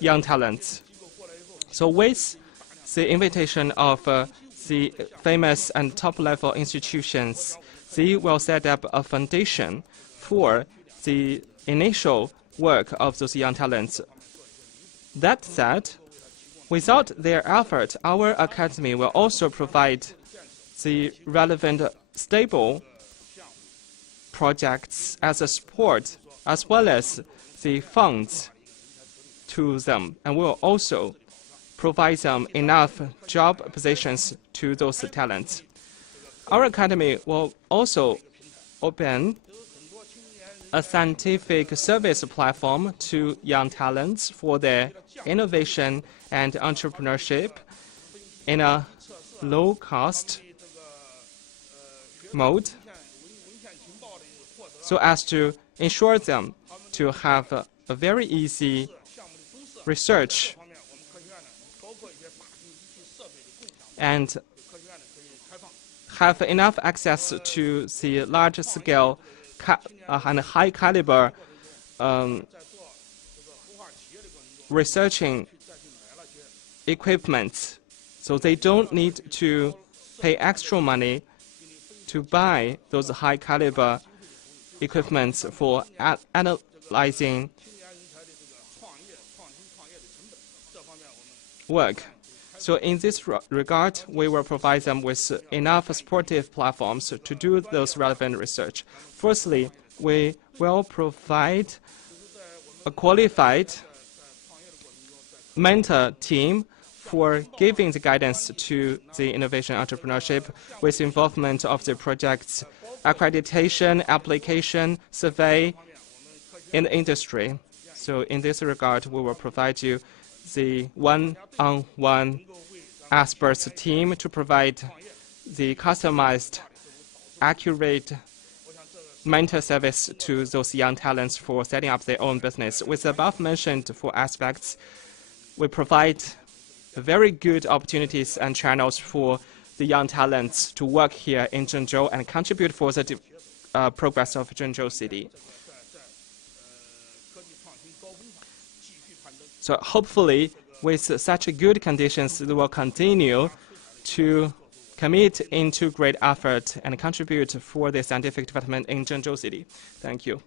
young talents. So with the invitation of the famous and top-level institutions, they will set up a foundation for the initial work of those young talents. That said, without their effort, our academy will also provide the relevant stable projects as a support, as well as the funds to them, and will also provide them enough job positions to those talents. Our academy will also open a scientific service platform to young talents for their innovation and entrepreneurship in a low-cost mode, so as to ensure them to have a very easy research and have enough access to the large-scale and high-caliber researching equipment, so they don't need to pay extra money to buy those high-caliber equipments for analyzing work. So in this regard, we will provide them with enough supportive platforms to do those relevant research. Firstly, we will provide a qualified mentor team for giving the guidance to the innovation entrepreneurship with involvement of the project's accreditation, application, survey in the industry. So in this regard, we will provide you the one-on-one experts team to provide the customized, accurate mentor service to those young talents for setting up their own business. With the above-mentioned 4 aspects, we provide very good opportunities and channels for the young talents to work here in Zhengzhou and contribute for the progress of Zhengzhou City. So hopefully, with such good conditions, they will continue to commit into great effort and contribute for the scientific development in Zhengzhou City. Thank you.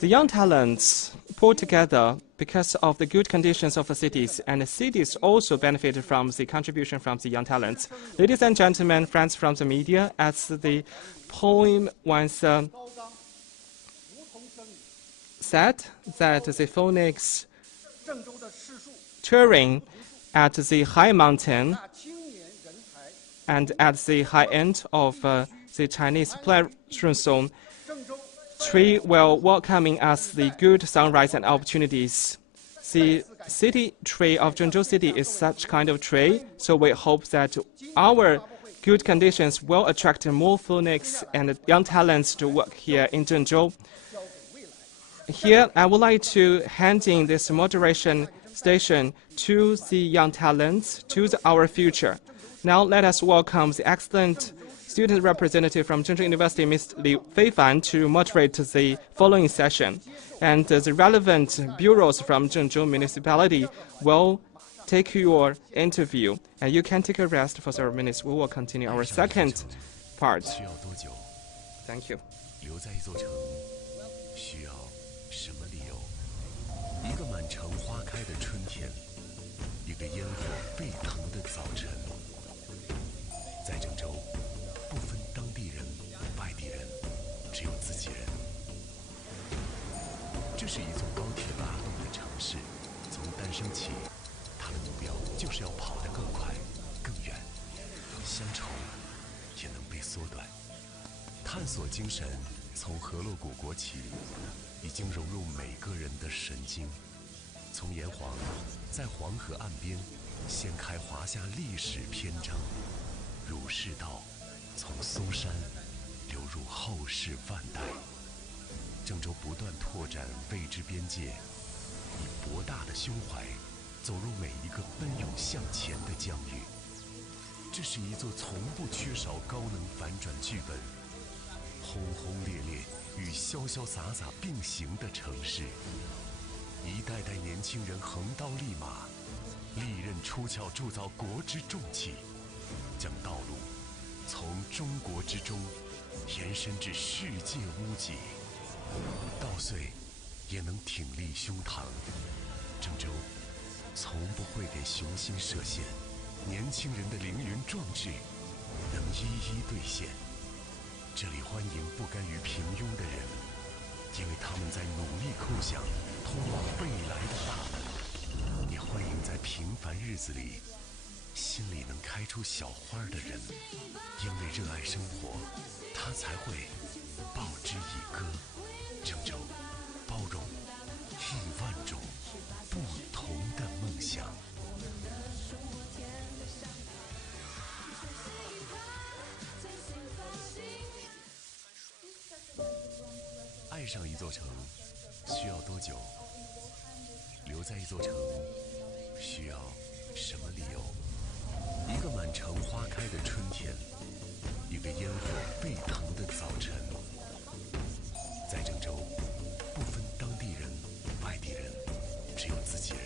The young talents pulled together because of the good conditions of the cities, and the cities also benefited from the contribution from the young talents. Ladies and gentlemen, friends from the media, as the poem once said, that the phoenix touring at the high mountain and at the high end of the Chinese pleasure zone, tree will welcoming us the good sunrise and opportunities. The city tree of Zhengzhou City is such kind of tree, so we hope that our good conditions will attract more phoenix and young talents to work here in Zhengzhou. Here, I would like to hand in this moderation station to the young talents, to our future. Now, let us welcome the excellent student representative from Zhengzhou University, Ms. Li Feifan, to moderate the following session. And the relevant bureaus from Zhengzhou Municipality will take your interview. And you can take a rest for several minutes. We will continue our second part. Thank you. 一个满城花开的春天，一个烟火沸腾的早晨，在郑州，不分当地人、外地人，只有自己人。这是一座高铁八度的城市，从诞生起，它的目标就是要跑得更快、更远，乡愁也能被缩短。探索精神从河洛古国起。 已经融入每个人的神经，从炎黄在黄河岸边掀开华夏历史篇章，儒释道从嵩山流入后世万代。郑州不断拓展未知边界，以博大的胸怀走入每一个奔涌向前的疆域。这是一座从不缺少高能反转剧本。 轰轰烈烈与潇潇洒洒并行的城市，一代代年轻人横刀立马，利刃出鞘铸造国之重器，将道路从中国之中延伸至世界屋脊。稻穗也能挺立胸膛。郑州从不会给雄心设限，年轻人的凌云壮志能一一兑现。 这里欢迎不甘于平庸的人，因为他们在努力叩响通往未来的大门。也欢迎在平凡日子里心里能开出小花的人，因为热爱生活，他才会报之以歌。郑州包容10000种不同的梦想。 爱上一座城需要多久？留在一座城需要什么理由？一个满城花开的春天，一个烟火沸腾的早晨，在郑州，不分当地人、外地人，只有自己人。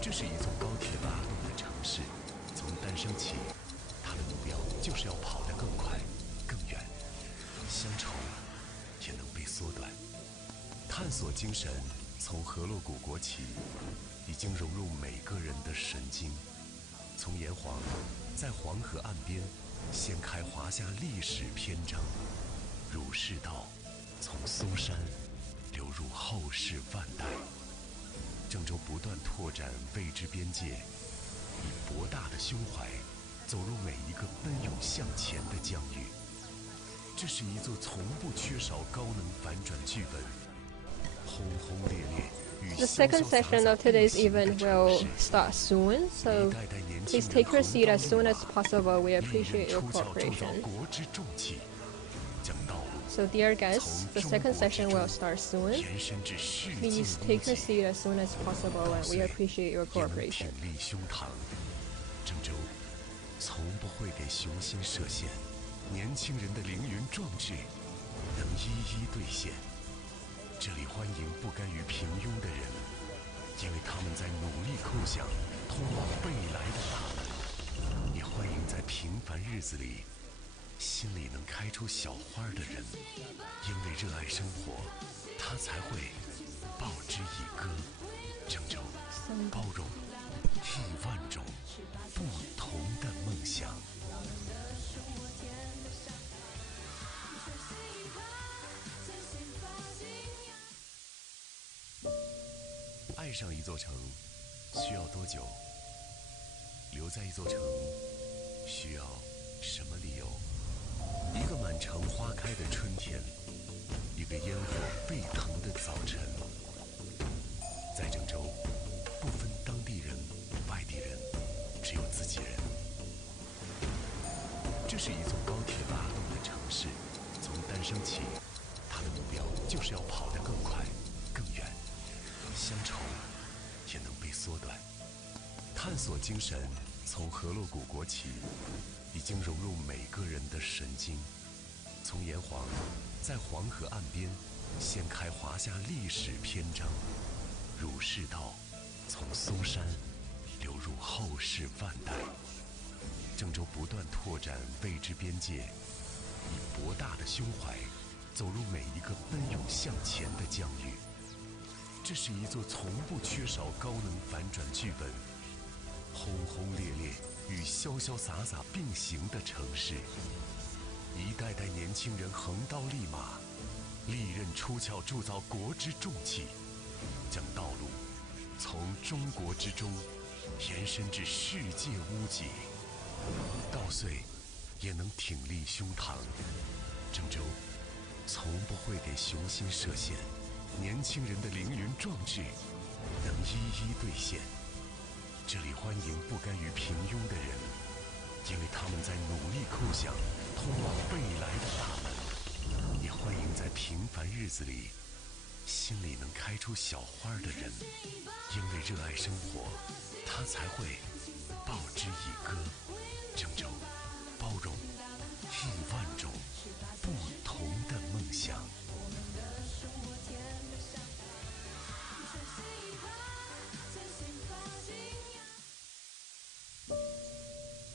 这是一座高铁八度的城市，从诞生起，它的目标就是要跑得更快、更远。 乡愁也能被缩短，探索精神从河洛古国起，已经融入每个人的神经。从炎黄在黄河岸边掀开华夏历史篇章，儒儒释道从嵩山流入后世万代。郑州不断拓展未知边界，以博大的胸怀走入每一个奔涌向前的疆域。这是一座从不缺少高能反转剧本，轰轰烈烈。The second session of today's event will start soon, so please take your seat as soon as possible. We appreciate your cooperation. So, dear guests, the second session will start soon. Please take your seat as soon as possible, and we appreciate your cooperation. 郑州从不会给雄心设限，年轻人的凌云壮志能一一兑现。这里欢迎不甘于平庸的人，因为他们在努力叩响通往未来的大门。也欢迎在平凡日子里心里能开出小花的人，因为热爱生活，他才会报之以歌。郑州包容亿万种不同的梦想。爱上一座城需要多久？留在一座城需要什么理由？一个满城花开的春天，一个烟火沸腾的早晨。在郑州，不分当地人、外地人，只有自己人。这是一座高铁拉动的城市，从诞生起，它的目标就是要跑得更快、更远。乡愁也能被缩短。探索精神从河洛古国起，已经融入每个人的神经。从炎黄，在黄河岸边掀开华夏历史篇章。儒释道从嵩山流入后世万代。郑州不断拓展未知边界，以博大的胸怀走入每一个奔涌向前的疆域。这是一座从不缺少高能反转剧本，轰轰烈烈与潇潇洒洒并行的城市。一代代年轻人横刀立马，利刃出鞘铸造国之重器，将道路从中国之中延伸至世界屋脊。稻穗也能挺立胸膛。郑州从不会给雄心设限，年轻人的凌云壮志能一一兑现。这里欢迎不甘于平庸的人，因为他们在努力叩响通往未来的大门。也欢迎在平凡日子里心里能开出小花的人，因为热爱生活，他才会报之以歌。郑州包容亿万种不同的梦想。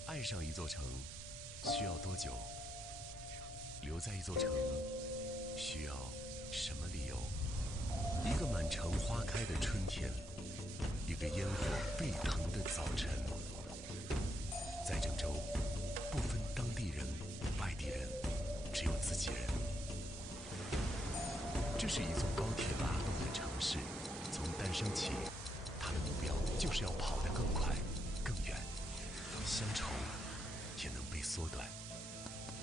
爱上一座城需要多久？留在一座城需要什么理由？一个满城花开的春天，一个烟火沸腾的早晨。在郑州，不分当地人、外地人，只有自己人。这是一座高铁拉动的城市，从诞生起，它的目标就是要跑得更快、更远。乡愁也能被缩短。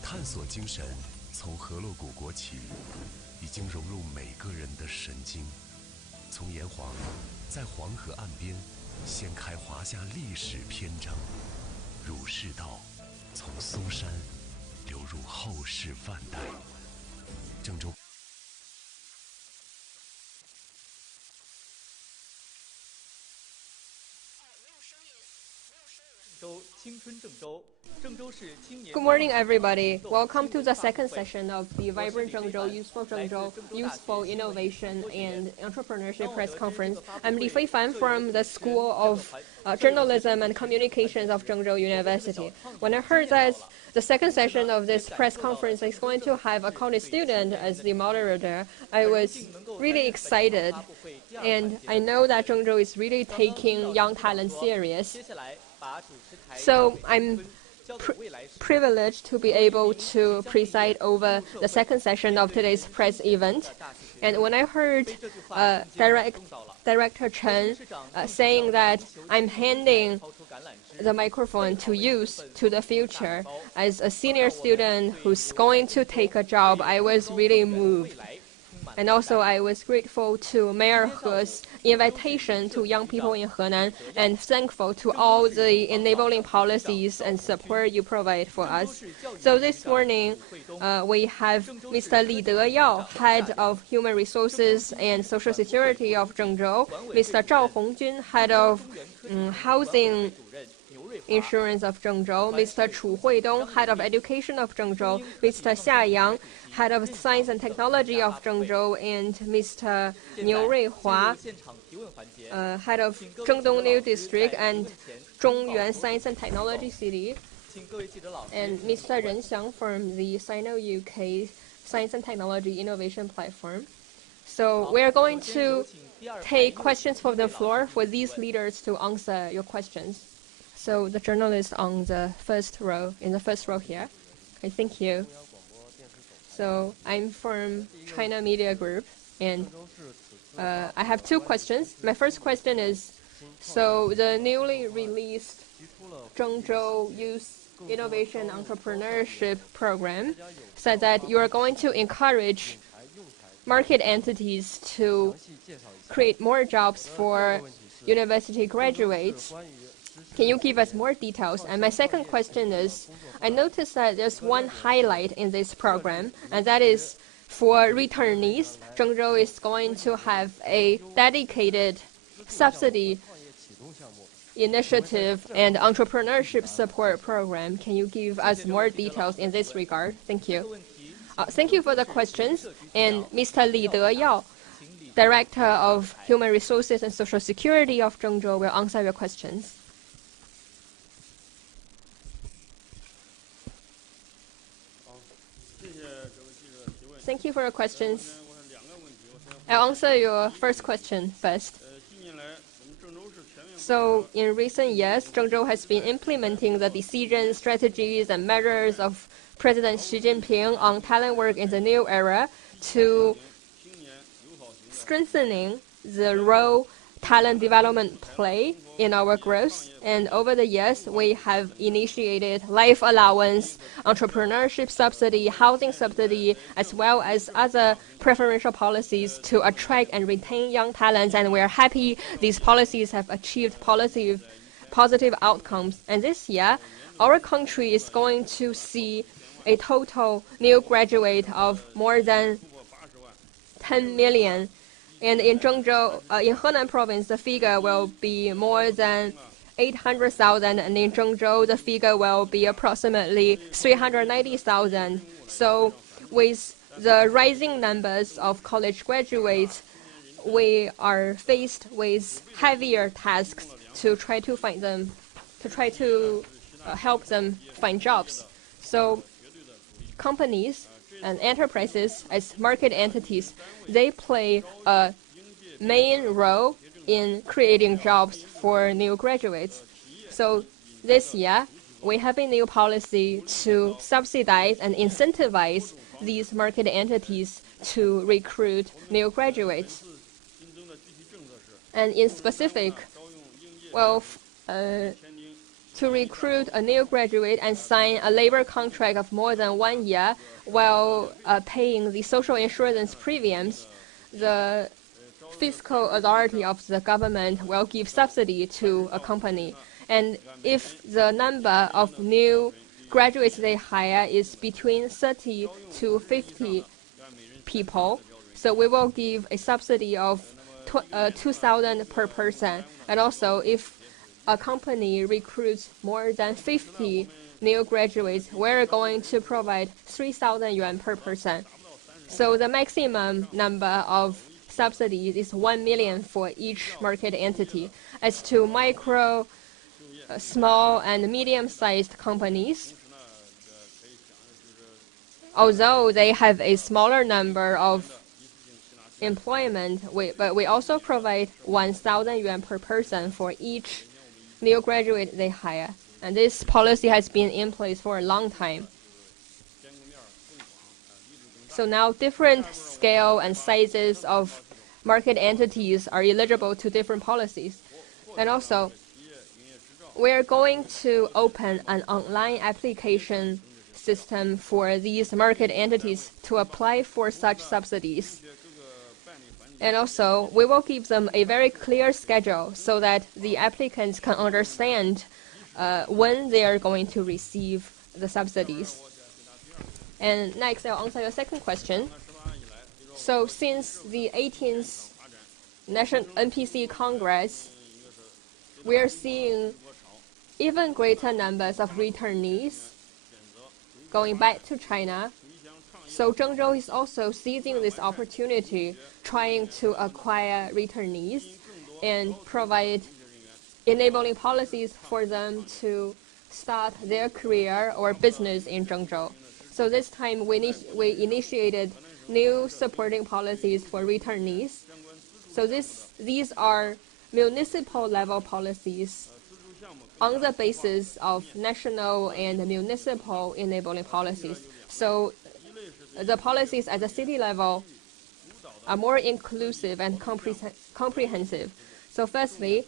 探索精神从河洛古国起，已经融入每个人的神经。从炎黄，在黄河岸边掀开华夏历史篇章。儒释道从嵩山流入后世万代。郑州Good morning, everybody. Welcome to the second session of the Vibrant Zhengzhou, Youthful Zhengzhou, Youthful Innovation and Entrepreneurship Press Conference. I'm Li Feifan from the School of Journalism and Communications of Zhengzhou University. When I heard that the second session of this press conference is going to have a college student as the moderator, I was really excited. And I know that Zhengzhou is really taking young talent serious. So I'm privileged to be able to preside over the second session of today's press event. And when I heard Director Chen saying that I'm handing the microphone to use to the future as a senior student who's going to take a job, I was really moved. And also, I was grateful to Mayor He's invitation to young people in Henan and thankful to all the enabling policies and support you provide for us. So this morning, we have Mr. Li Deyao, Head of Human Resources and Social Security of Zhengzhou, Mr. Zhao Hongjun, Head of Housing Insurance of Zhengzhou, Mr. Chu Huidong, Head of Education of Zhengzhou, Mr. Xia Yang, Head of Science and Technology of Zhengzhou, and Mr. Niu Ruihua, Head of Zhengdong New District and Zhongyuan Science and Technology City, and Mr. Ren Xiang from the Sino-UK Science and Technology Innovation Platform. So we are going to take questions from the floor for these leaders to answer your questions. So the journalist on the first row, in the first row here. Okay, thank you. So I'm from China Media Group, and I have two questions. My first question is, so the newly released Zhengzhou Youth Innovation Entrepreneurship Program said that you are going to encourage market entities to create more jobs for university graduates. Can you give us more details? And my second question is, I noticed that there's one highlight in this program, and that is for returnees. Zhengzhou is going to have a dedicated subsidy initiative and entrepreneurship support program. Can you give us more details in this regard? Thank you. Thank you for the questions. And Mr. Li Deyao, Director of Human Resources and Social Security of Zhengzhou, will answer your questions. Thank you for your questions. I'll answer your first question first. So in recent years, Zhengzhou has been implementing the decisions, strategies, and measures of President Xi Jinping on talent work in the new era to strengthening the role talent development play in our growth. And over the years, we have initiated life allowance, entrepreneurship subsidy, housing subsidy, as well as other preferential policies to attract and retain young talents. And we're happy these policies have achieved positive outcomes. And this year, our country is going to see a total new graduate of more than 10 million. And in Zhengzhou, in Henan province, the figure will be more than 800,000, and in Zhengzhou, the figure will be approximately 390,000. So with the rising numbers of college graduates, we are faced with heavier tasks to try to find them, help them find jobs. So companies and enterprises as market entities, they play a main role in creating jobs for new graduates. So this year, we have a new policy to subsidize and incentivize these market entities to recruit new graduates. And in specific, to recruit a new graduate and sign a labor contract of more than 1 year while paying the social insurance premiums, the fiscal authority of the government will give subsidy to a company. And if the number of new graduates they hire is between 30 to 50 people, so we will give a subsidy of 2,000 per person. And also, if a company recruits more than 50 new graduates, we're going to provide 3,000 yuan per person. So the maximum number of subsidies is 1 million for each market entity. As to micro, small, and medium-sized companies, although they have a smaller number of employment, but we also provide 1,000 yuan per person for each new graduate they hire. And this policy has been in place for a long time. So now different scale and sizes of market entities are eligible to different policies. And also, we're going to open an online application system for these market entities to apply for such subsidies. And also, we will give them a very clear schedule so that the applicants can understand when they are going to receive the subsidies. And next, I'll answer your second question. So since the 18th National NPC Congress, we are seeing even greater numbers of returnees going back to China. So Zhengzhou is also seizing this opportunity, trying to acquire returnees and provide enabling policies for them to start their career or business in Zhengzhou. So this time we initiated new supporting policies for returnees. So these are municipal level policies on the basis of national and municipal enabling policies. So the policies at the city level are more inclusive and comprehensive. So firstly,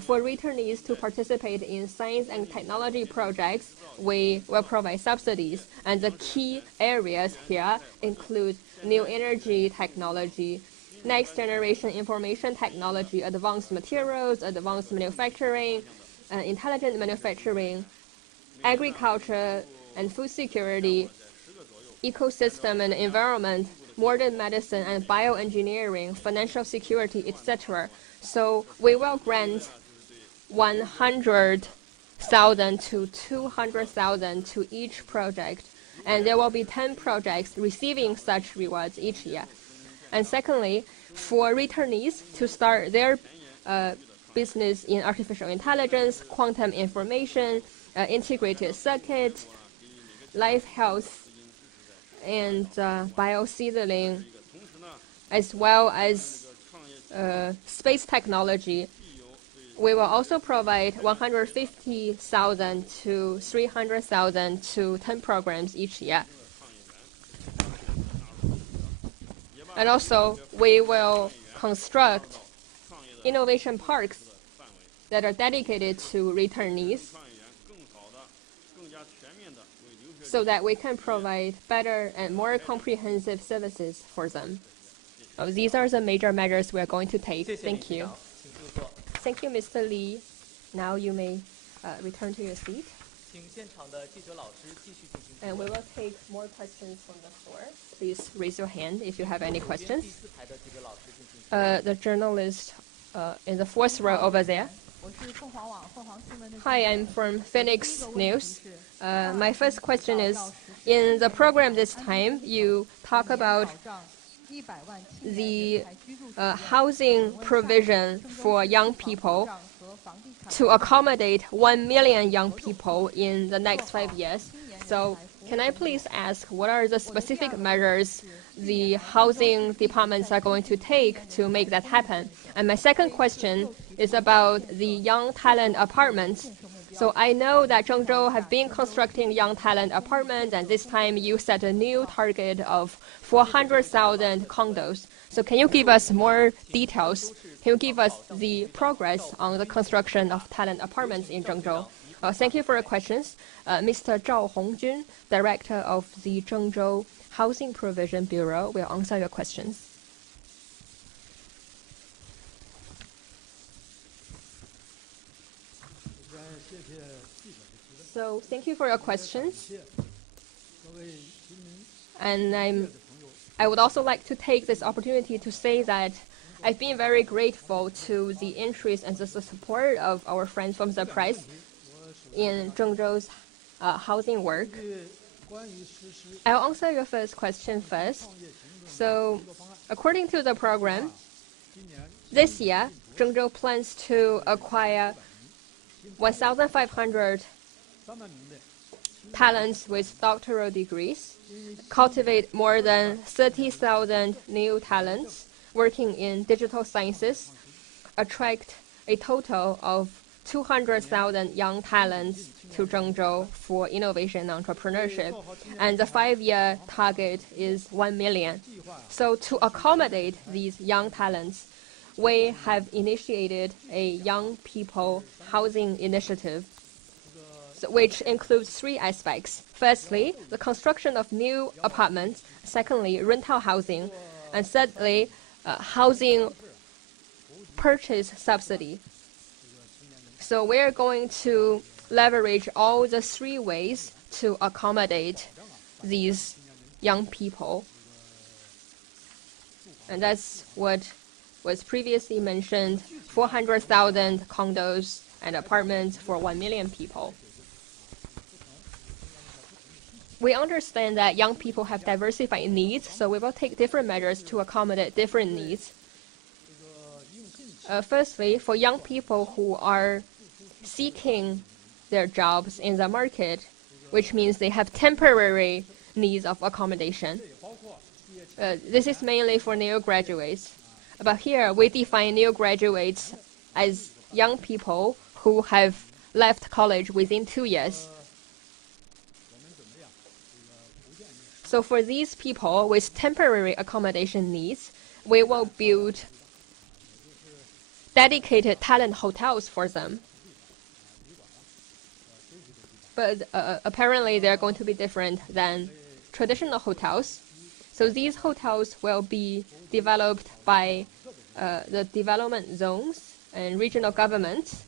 for returnees to participate in science and technology projects, we will provide subsidies. And the key areas here include new energy technology, next generation information technology, advanced materials, advanced manufacturing, intelligent manufacturing, agriculture and food security, ecosystem and environment, modern medicine and bioengineering, financial security, etc. So we will grant 100,000 to 200,000 to each project, and there will be 10 projects receiving such rewards each year. And secondly, for returnees to start their business in artificial intelligence, quantum information, integrated circuit, life health, and bioseedling, as well as space technology, we will also provide 150,000 to 300,000 to 10 programs each year. And also, we will construct innovation parks that are dedicated to returnees so that we can provide better and more comprehensive services for them. These are the major measures we are going to take. Thank you. Thank you, Mr. Li. Now you may return to your seat. And we will take more questions from the floor. Please raise your hand if you have any questions. The journalist in the fourth row over there. Hi, I'm from Phoenix News. My first question is, in the program this time, you talk about the housing provision for young people to accommodate 1 million young people in the next 5 years. So can I please ask what are the specific measures the housing departments are going to take to make that happen? And my second question is about the young talent apartments. So I know that Zhengzhou have been constructing young talent apartments, and this time you set a new target of 400,000 condos. So can you give us more details? Can you give us the progress on the construction of talent apartments in Zhengzhou? Thank you for your questions. Mr. Zhao Hongjun, Director of the Zhengzhou Housing Provision Bureau, will answer your questions. So thank you for your questions. And I would also like to take this opportunity to say that I've been very grateful to the interest and the support of our friends from the press in Zhengzhou's housing work. I'll answer your first question first. So according to the program, this year, Zhengzhou plans to acquire 1,500 talents with doctoral degrees, cultivate more than 30,000 new talents working in digital sciences, attract a total of 200,000 young talents to Zhengzhou for innovation and entrepreneurship, and the 5-year target is 1 million. So to accommodate these young talents, we have initiated a young people housing initiative, which includes 3 aspects. Firstly, the construction of new apartments. Secondly, rental housing. And thirdly, housing purchase subsidy. So we're going to leverage all the 3 ways to accommodate these young people. And that's what was previously mentioned, 400,000 condos and apartments for 1 million people. We understand that young people have diversified needs, so we will take different measures to accommodate different needs. Firstly, for young people who are seeking their jobs in the market, which means they have temporary needs of accommodation. This is mainly for new graduates. But here, we define new graduates as young people who have left college within 2 years. So for these people with temporary accommodation needs, we will build dedicated talent hotels for them. But apparently they're going to be different than traditional hotels. So these hotels will be developed by the development zones and regional governments.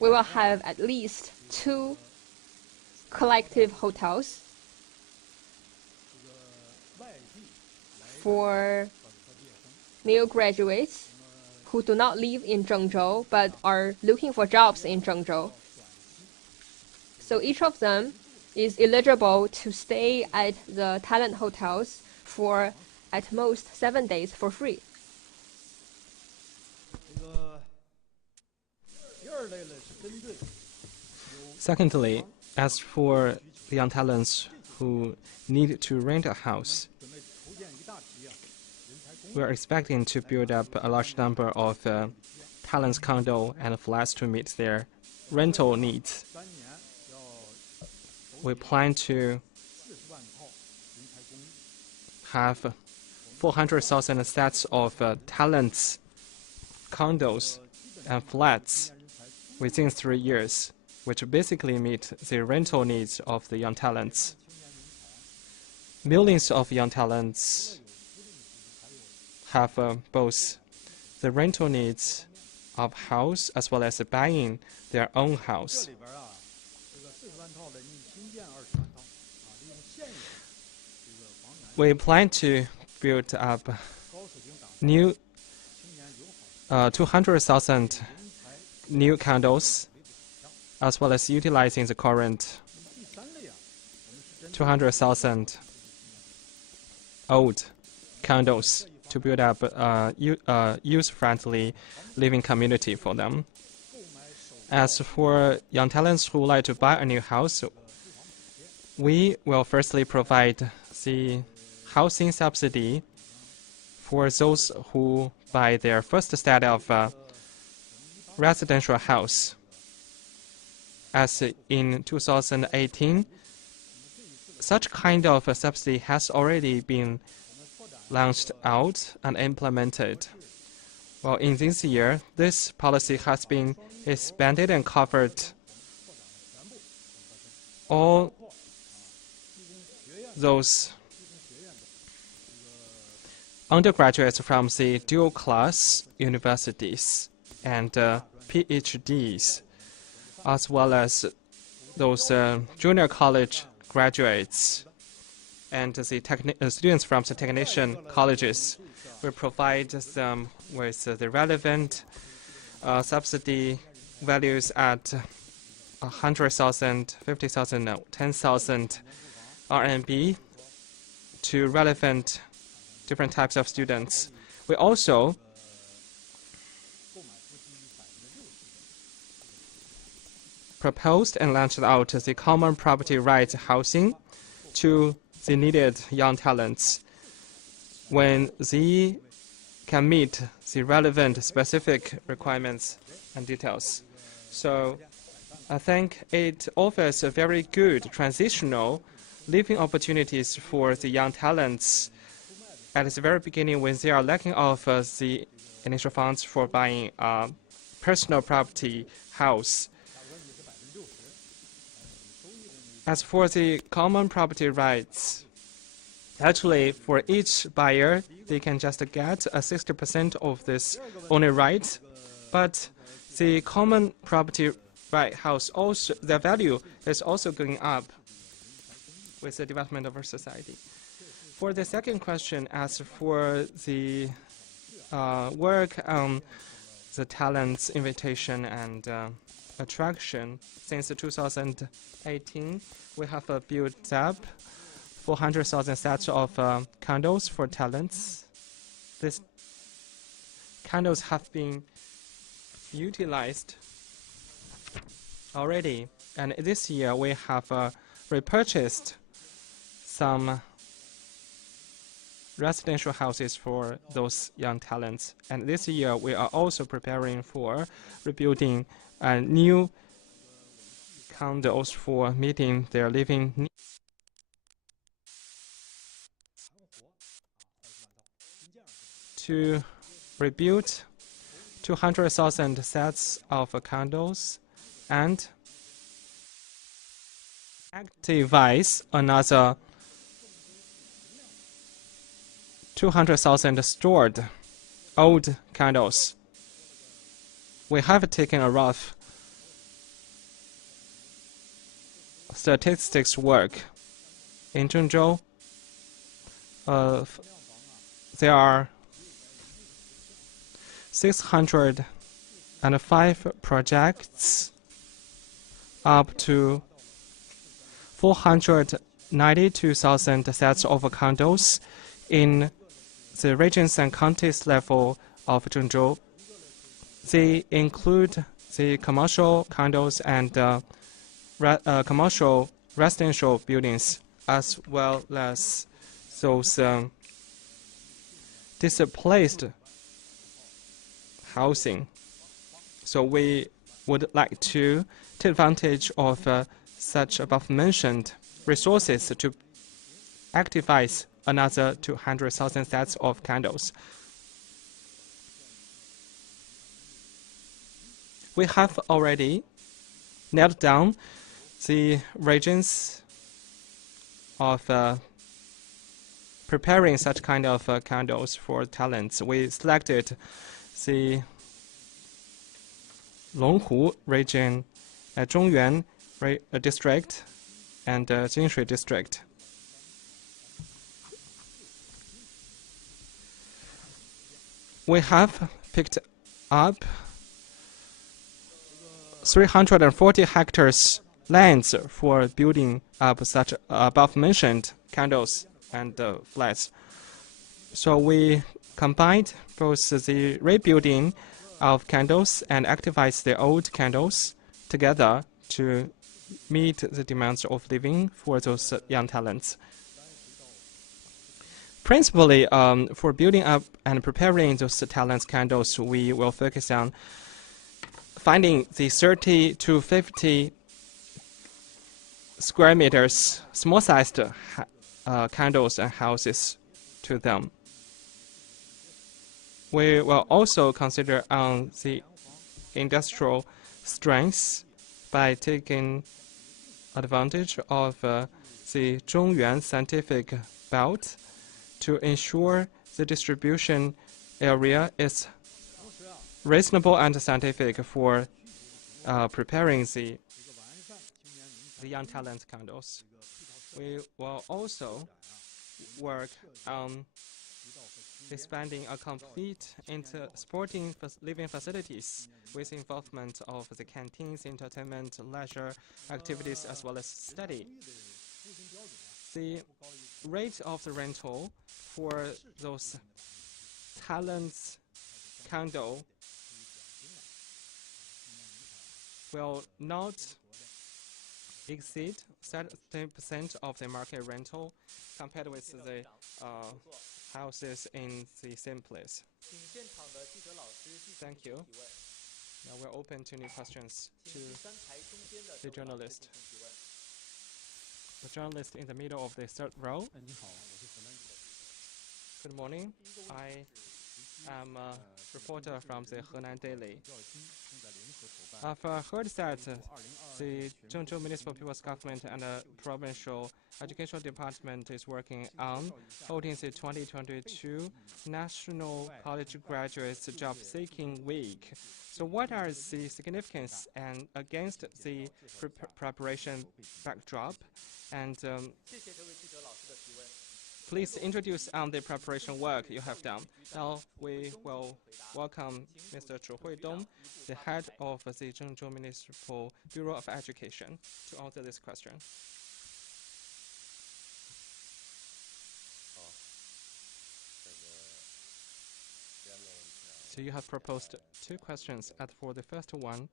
We will have at least 2 collective hotels for new graduates who do not live in Zhengzhou but are looking for jobs in Zhengzhou. So each of them is eligible to stay at the talent hotels for at most 7 days for free. Secondly, as for the young talents who need to rent a house, we are expecting to build up a large number of talents condo and flats to meet their rental needs. We plan to have 400,000 sets of talents condos and flats within 3 years, which basically meet the rental needs of the young talents. Millions of young talents have both the rental needs of house as well as buying their own house. We plan to build up new 200,000 new condos, as well as utilizing the current 200,000 old condos to build up a youth-friendly living community for them. As for young talents who would like to buy a new house, we will firstly provide the housing subsidy for those who buy their first set of residential house. As in 2018, such kind of a subsidy has already been launched out and implemented. Well, in this year, this policy has been expanded and covered all those undergraduates from the dual-class universities and PhDs, as well as those junior college graduates and the students from the technician colleges. We provide them with the relevant subsidy values at 100,000, 50,000, 10,000 RMB to relevant different types of students. We also proposed and launched out the common property rights housing to the needed young talents when they can meet the relevant specific requirements and details. So I think it offers a very good transitional living opportunities for the young talents at the very beginning when they are lacking of the initial funds for buying a personal property house. As for the common property rights, actually for each buyer, they can just get a 60% of this owner right, but the common property right house also, the value is also going up with the development of our society. For the second question, as for the work on the talents invitation and attraction, since 2018, we have built up 400,000 sets of condos for talents. These condos have been utilized already, and this year we have repurchased some residential houses for those young talents. And this year we are also preparing for rebuilding new condos for meeting their living needs. To rebuild 200,000 sets of condos and activize another 200,000 stored old condos. We have taken a rough statistics work. In Zhengzhou, there are 605 projects up to 492,000 sets of condos in the regions and counties level of Zhengzhou. They include the commercial condos and commercial residential buildings, as well as those displaced housing. So we would like to take advantage of such above-mentioned resources to activize another 200,000 sets of condos. We have already nailed down the regions of preparing such kind of condos for talents. We selected the Longhu region, Zhongyuan district, and Jinshui district. We have picked up 340 hectares lands for building up such above-mentioned condos and flats. So we combined both the rebuilding of condos and activize the old condos together to meet the demands of living for those young talents. Principally, for building up and preparing those talents condos, we will focus on finding the 30 to 50 square meters small-sized condos and houses to them. We will also consider on the industrial strengths by taking advantage of the Zhongyuan scientific belt to ensure the distribution area is reasonable and scientific for preparing the young talent condos. We will also work on expanding a complete into sporting living facilities with involvement of the canteens, entertainment, leisure activities, as well as study. The rate of the rental for those talents condo will not exceed 30% of the market rental compared with the houses in the same place. Thank you. Now we're open to new questions to the journalist. The journalist in the middle of the third row. Good morning. I am a reporter from the Henan Daily. I've heard that the Zhengzhou Municipal People's Government and the Provincial Educational Department is working on holding the 2022 National College Graduates Job Seeking Week. So what are the significance and against the preparation backdrop? And please introduce on the preparation work you have done. Now we will welcome Mr. Zhu Huidong, the head of the Zhengzhou Municipal Bureau of Education, to answer this question. So you have proposed two questions. As for the first one,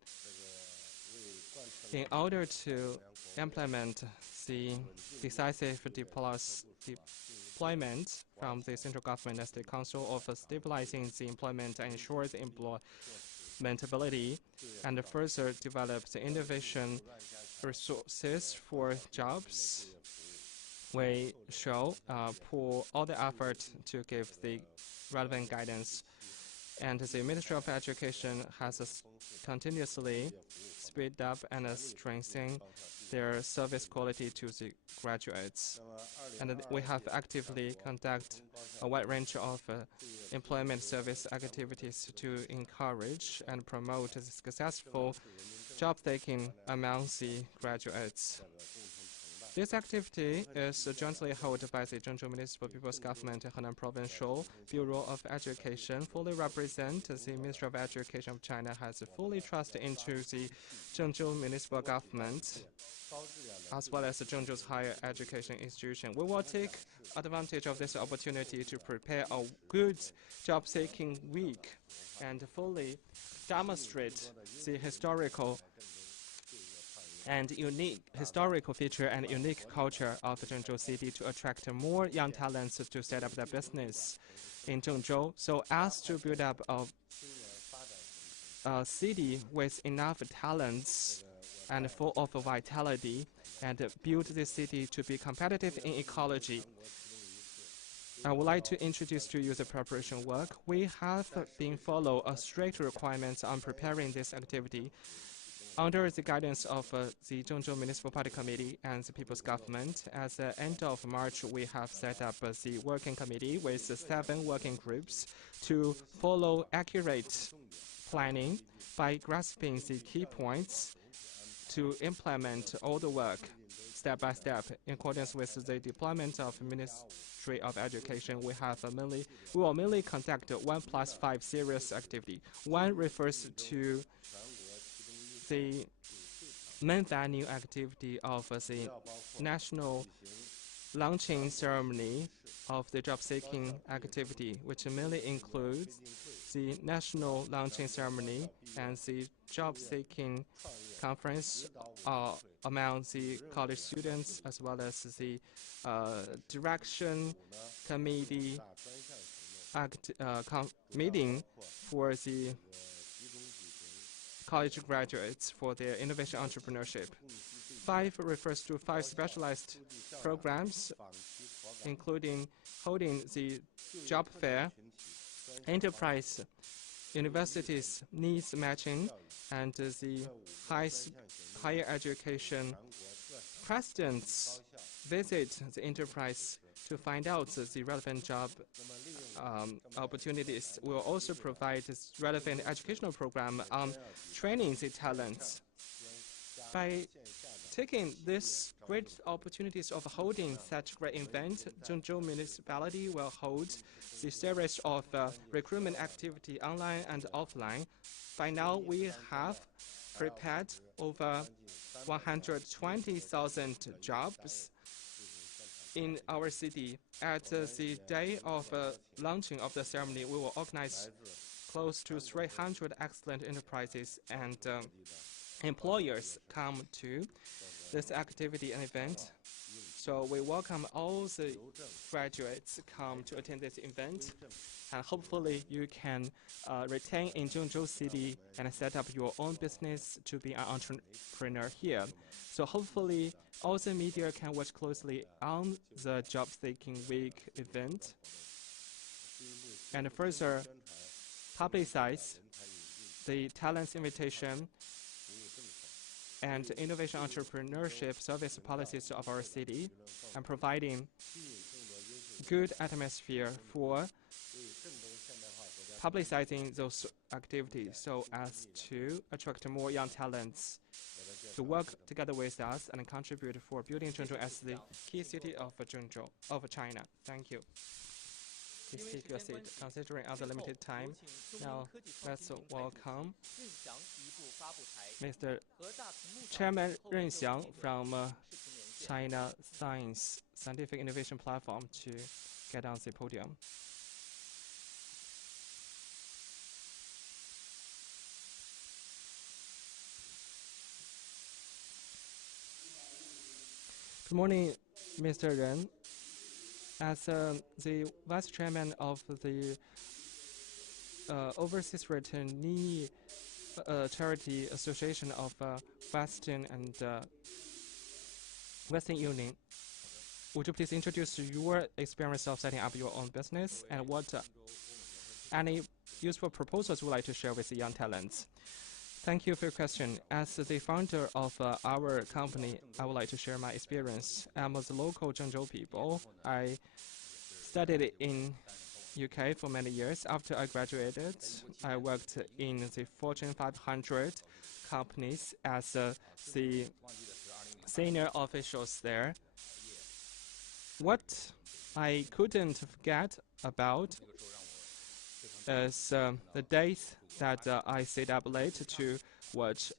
in order to implement the decisive deployment from the central government and state council of stabilizing the employment and ensure the employmentability, and further develop the innovation resources for jobs, we shall pour all the effort to give the relevant guidance. And the Ministry of Education has continuously speed up and strengthened their service quality to the graduates. And we have actively conducted a wide range of employment service activities to encourage and promote the successful job taking among the graduates. This activity is jointly held by the Zhengzhou Municipal People's Government and Henan Provincial Bureau of Education. Fully represent the Ministry of Education of China has fully trusted into the Zhengzhou Municipal Government as well as the Zhengzhou's higher education institution. We will take advantage of this opportunity to prepare a good job-seeking week and fully demonstrate the historical and unique historical feature and unique culture of Zhengzhou City to attract more young talents to set up their business in Zhengzhou, so as to build up a city with enough talents and full of vitality, and build this city to be competitive in ecology. I would like to introduce to you the preparation work. We have been follow a strict requirements on preparing this activity. Under the guidance of the Zhengzhou Municipal Party Committee and the People's Government, at the end of March, we have set up the working committee with 7 working groups to follow accurate planning by grasping the key points to implement all the work step by step in accordance with the deployment of Ministry of Education. We will mainly conduct 1+5 serious activity. One refers to the main venue activity of the national launching ceremony of the job-seeking activity, which mainly includes the national launching ceremony and the job-seeking conference among the college students, as well as the direction committee meeting for the college graduates for their innovation entrepreneurship. 5 refers to 5 specialized programs, including holding the job fair, enterprise, universities needs matching, and the higher education presidents visit the enterprise to find out the relevant job opportunities. We will also provide relevant educational program on training the talents. By taking these great opportunities of holding such great event, Zhengzhou municipality will hold the series of recruitment activity online and offline. By now, we have prepared over 120,000 jobs in our city. At the day of launching of the ceremony, we will organize close to 300 excellent enterprises and employers come to this activity and event So we welcome all the graduates come to attend this event. And hopefully you can retain in Zhengzhou City and set up your own business to be an entrepreneur here. So hopefully all the media can watch closely on the Job Seeking Week event and further publicize the talents invitation and innovation entrepreneurship service policies of our city and providing good atmosphere for publicizing those activities so as to attract more young talents to work together with us and contribute for building Zhengzhou as the key city of Zhengzhou, of China. Thank you. Please take your seat. Considering our limited time, now let's welcome Mr. Chairman Ren Xiang from China Scientific Innovation Platform to get on the podium. Good morning, Mr. Ren. As the Vice Chairman of the Overseas Returnee Charity Association of Western and Western Union, would you please introduce your experience of setting up your own business and what any useful proposals you would like to share with the young talents? Thank you for your question. As the founder of our company, I would like to share my experience. I'm a local Zhengzhou people. I studied in UK for many years. After I graduated, I worked in the Fortune 500 companies as the senior officials there. What I couldn't forget about is the days that I stayed up late to watch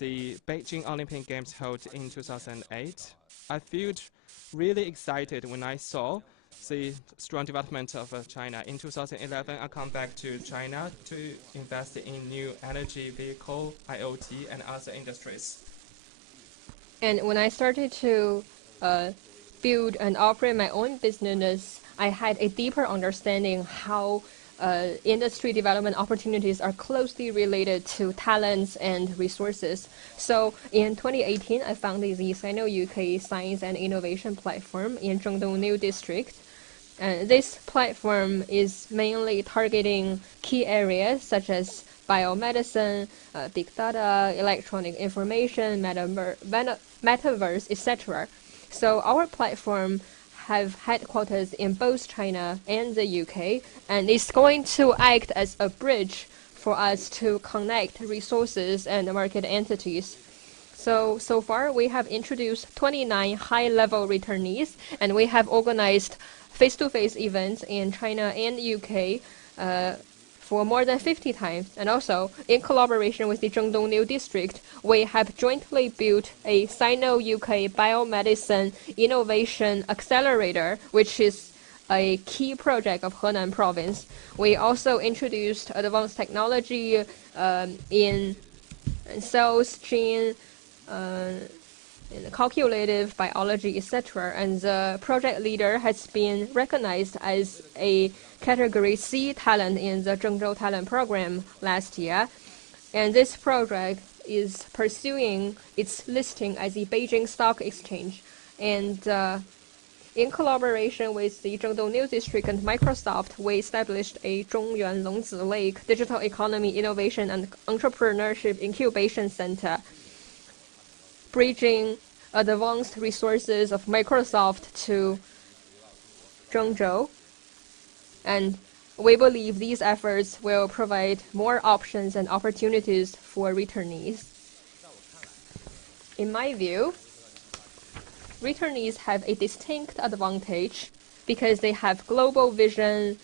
the Beijing Olympic Games held in 2008. I felt really excited when I saw the strong development of China. In 2011, I come back to China to invest in new energy vehicle, IoT, and other industries. And when I started to build and operate my own business, I had a deeper understanding how industry development opportunities are closely related to talents and resources. So in 2018, I founded the Sino-UK Science and Innovation Platform in Zhengzhou New District. And this platform is mainly targeting key areas such as biomedicine, big data, electronic information, metaverse, etc. So our platform have headquarters in both China and the UK, and it's going to act as a bridge for us to connect resources and market entities. So far, we have introduced 29 high-level returnees, and we have organized face-to-face events in China and UK for more than 50 times. And also, in collaboration with the Zhengzhou New District, we have jointly built a Sino-UK Biomedicine Innovation Accelerator, which is a key project of Henan Province. We also introduced advanced technology in cells, gene, in calculative biology, etc. And the project leader has been recognized as a Category C talent in the Zhengzhou Talent Program last year. And this project is pursuing its listing as the Beijing Stock Exchange. And in collaboration with the Zhengzhou New District and Microsoft, we established a Zhongyuan Longzi Lake Digital Economy Innovation and Entrepreneurship Incubation Center, bridging advanced resources of Microsoft to Zhengzhou. And we believe these efforts will provide more options and opportunities for returnees. In my view, returnees have a distinct advantage because they have global vision,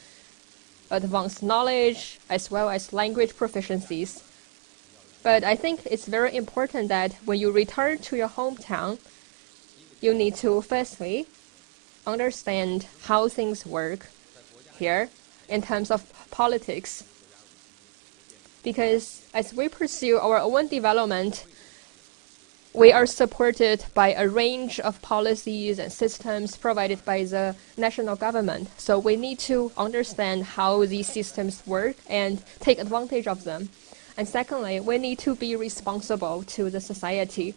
advanced knowledge, as well as language proficiencies. But I think it's very important that when you return to your hometown, you need to firstly understand how things work here in terms of politics. Because as we pursue our own development, we are supported by a range of policies and systems provided by the national government. So we need to understand how these systems work and take advantage of them. And secondly, we need to be responsible to the society.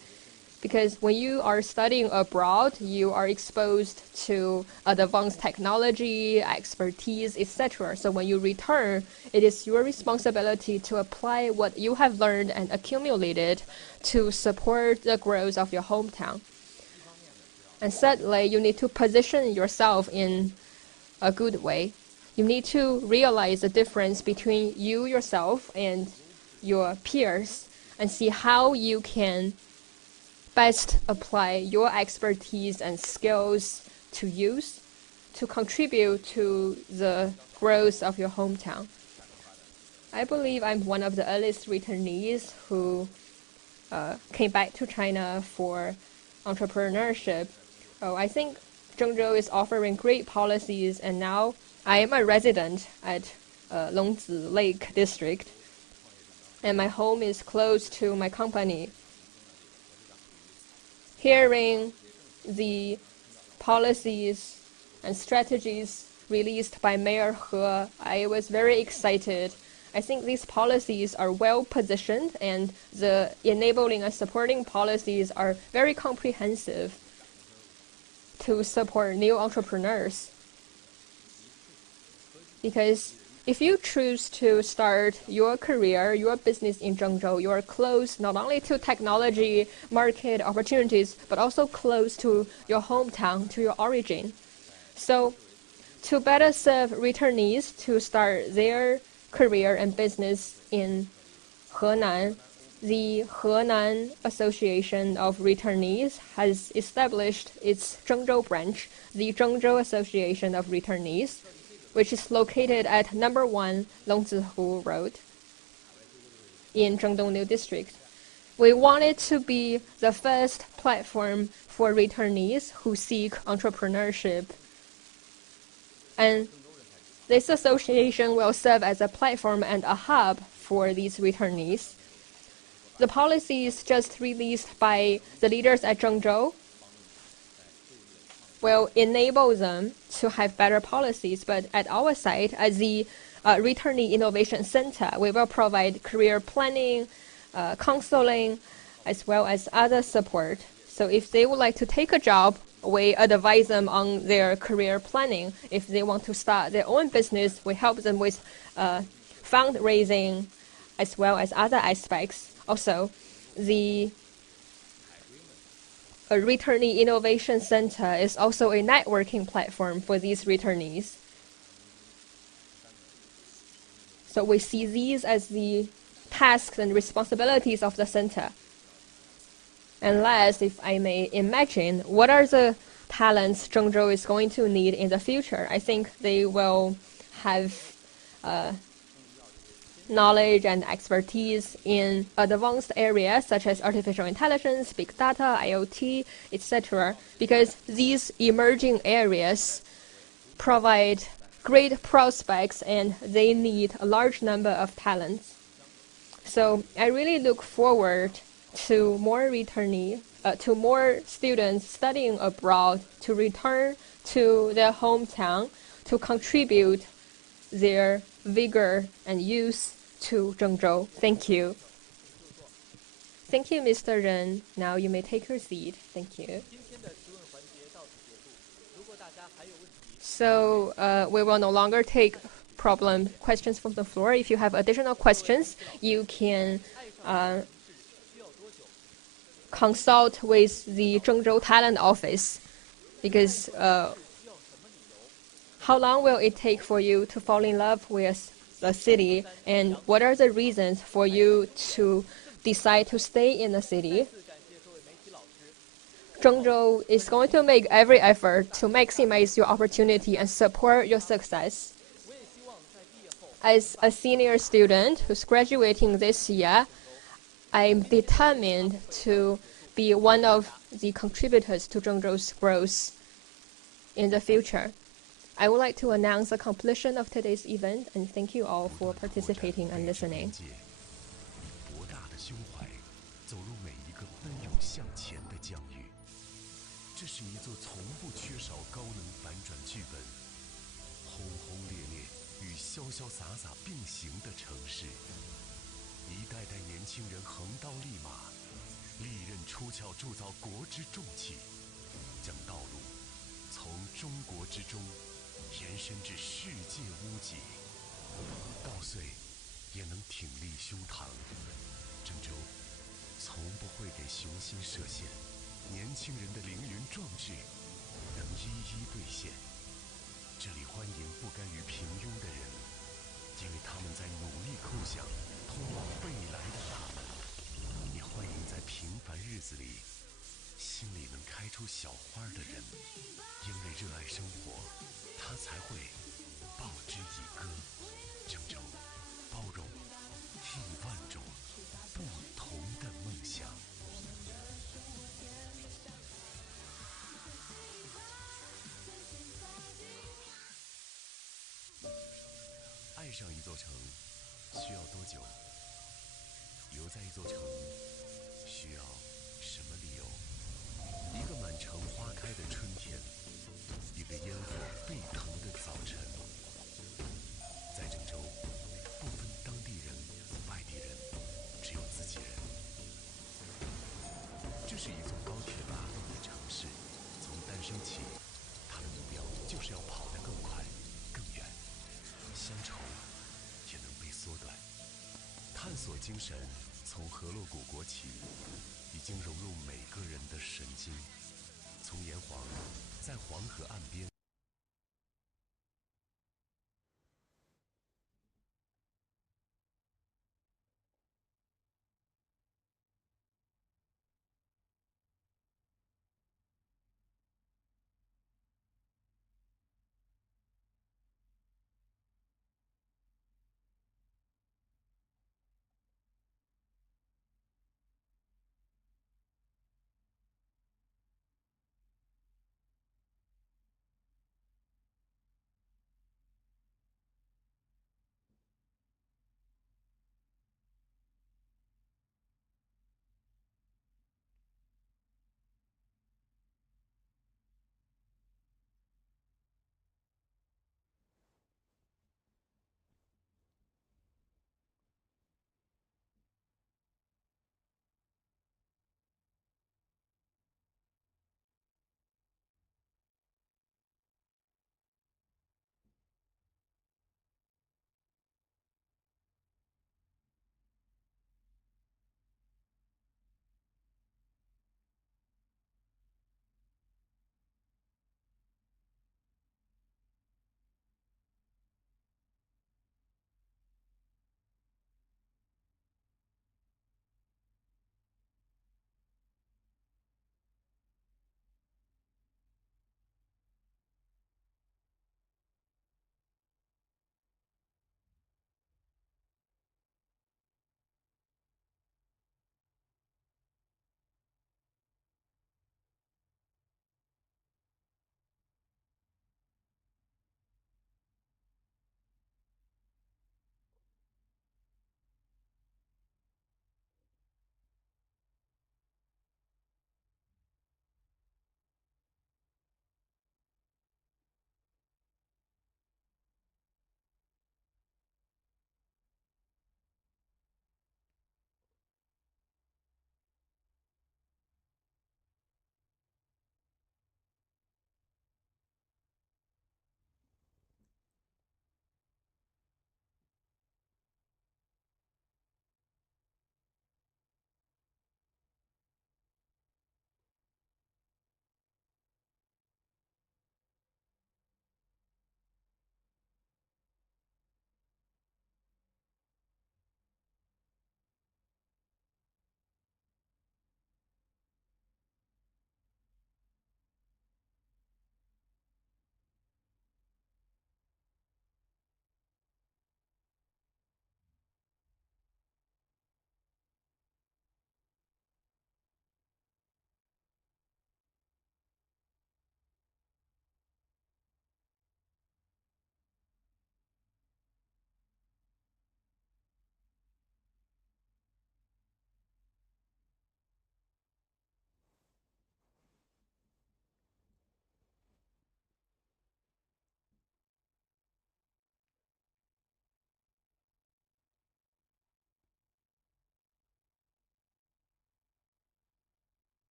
Because when you are studying abroad, you are exposed to advanced technology, expertise, etc. So when you return, it is your responsibility to apply what you have learned and accumulated to support the growth of your hometown. And thirdly, you need to position yourself in a good way. You need to realize the difference between you yourself and your peers and see how you can best apply your expertise and skills to use to contribute to the growth of your hometown. I believe I'm one of the earliest returnees who came back to China for entrepreneurship. I think Zhengzhou is offering great policies, and now I am a resident at Longzi Lake District, and my home is close to my company. Hearing the policies and strategies released by Mayor He, I was very excited. I think these policies are well positioned, and the enabling and supporting policies are very comprehensive to support new entrepreneurs. Because if you choose to start your career, your business in Zhengzhou, you are close not only to technology, market opportunities, but also close to your hometown, to your origin. So to better serve returnees to start their career and business in Henan, the Henan Association of Returnees has established its Zhengzhou branch, the Zhengzhou Association of Returnees, which is located at number 1 Longzihu Road in Zhengdong New District. We wanted to be the first platform for returnees who seek entrepreneurship. And this association will serve as a platform and a hub for these returnees. The policies just released by the leaders at Zhengzhou will enable them to have better policies. But at our side, as the Returnee Innovation Center, we will provide career planning, counseling, as well as other support. So if they would like to take a job, we advise them on their career planning. If they want to start their own business, we help them with fundraising, as well as other aspects. Also, the Returnee Innovation Center is also a networking platform for these returnees. So we see these as the tasks and responsibilities of the center. And last, if I may imagine, what are the talents Zhengzhou is going to need in the future? I think they will have knowledge and expertise in advanced areas such as artificial intelligence, big data, IoT, etc. Because these emerging areas provide great prospects and they need a large number of talents. So I really look forward to more students studying abroad to return to their hometown to contribute their vigor and youth to Zhengzhou. Thank you. Thank you, Mr. Ren. Now you may take your seat. Thank you. So we will no longer take questions from the floor. If you have additional questions, you can consult with the Zhengzhou Talent Office, because how long will it take for you to fall in love with the city, and what are the reasons for you to decide to stay in the city? Zhengzhou is going to make every effort to maximize your opportunity and support your success. As a senior student who's graduating this year, I'm determined to be one of the contributors to Zhengzhou's growth in the future. I would like to announce the completion of today's event, and thank you all for participating and listening. 博大的胸怀，走入每一个奔涌向前这是一座从不缺少高能反转剧本、轰轰烈烈与潇潇洒洒并行的城市。一代代年轻人横刀立马，利刃出鞘，铸造国之重器，将道路从中国之中延伸至世界屋脊。稻穗也能挺立胸膛。郑州从不会给雄心设限，年轻人的凌云壮志能一一兑现。这里欢迎不甘于平庸的人，因为他们在努力叩响通往未来的大门。也欢迎在平凡日子里心里能开出小花的人，因为热爱生活，他才会报之以歌。郑州包容10000种不同的梦想。爱上一座城需要多久？留在一座城需要什么理由？一个满城花开的春天，一个烟火沸腾的早晨。在郑州，不分当地人、外地人，只有自己人。这是一座高铁跋涉的城市，从诞生起，它的目标就是要跑得更快、更远。乡愁也能被缩短。探索精神从河洛古国起，已经融入每个人的神经。从炎黄，在黄河岸边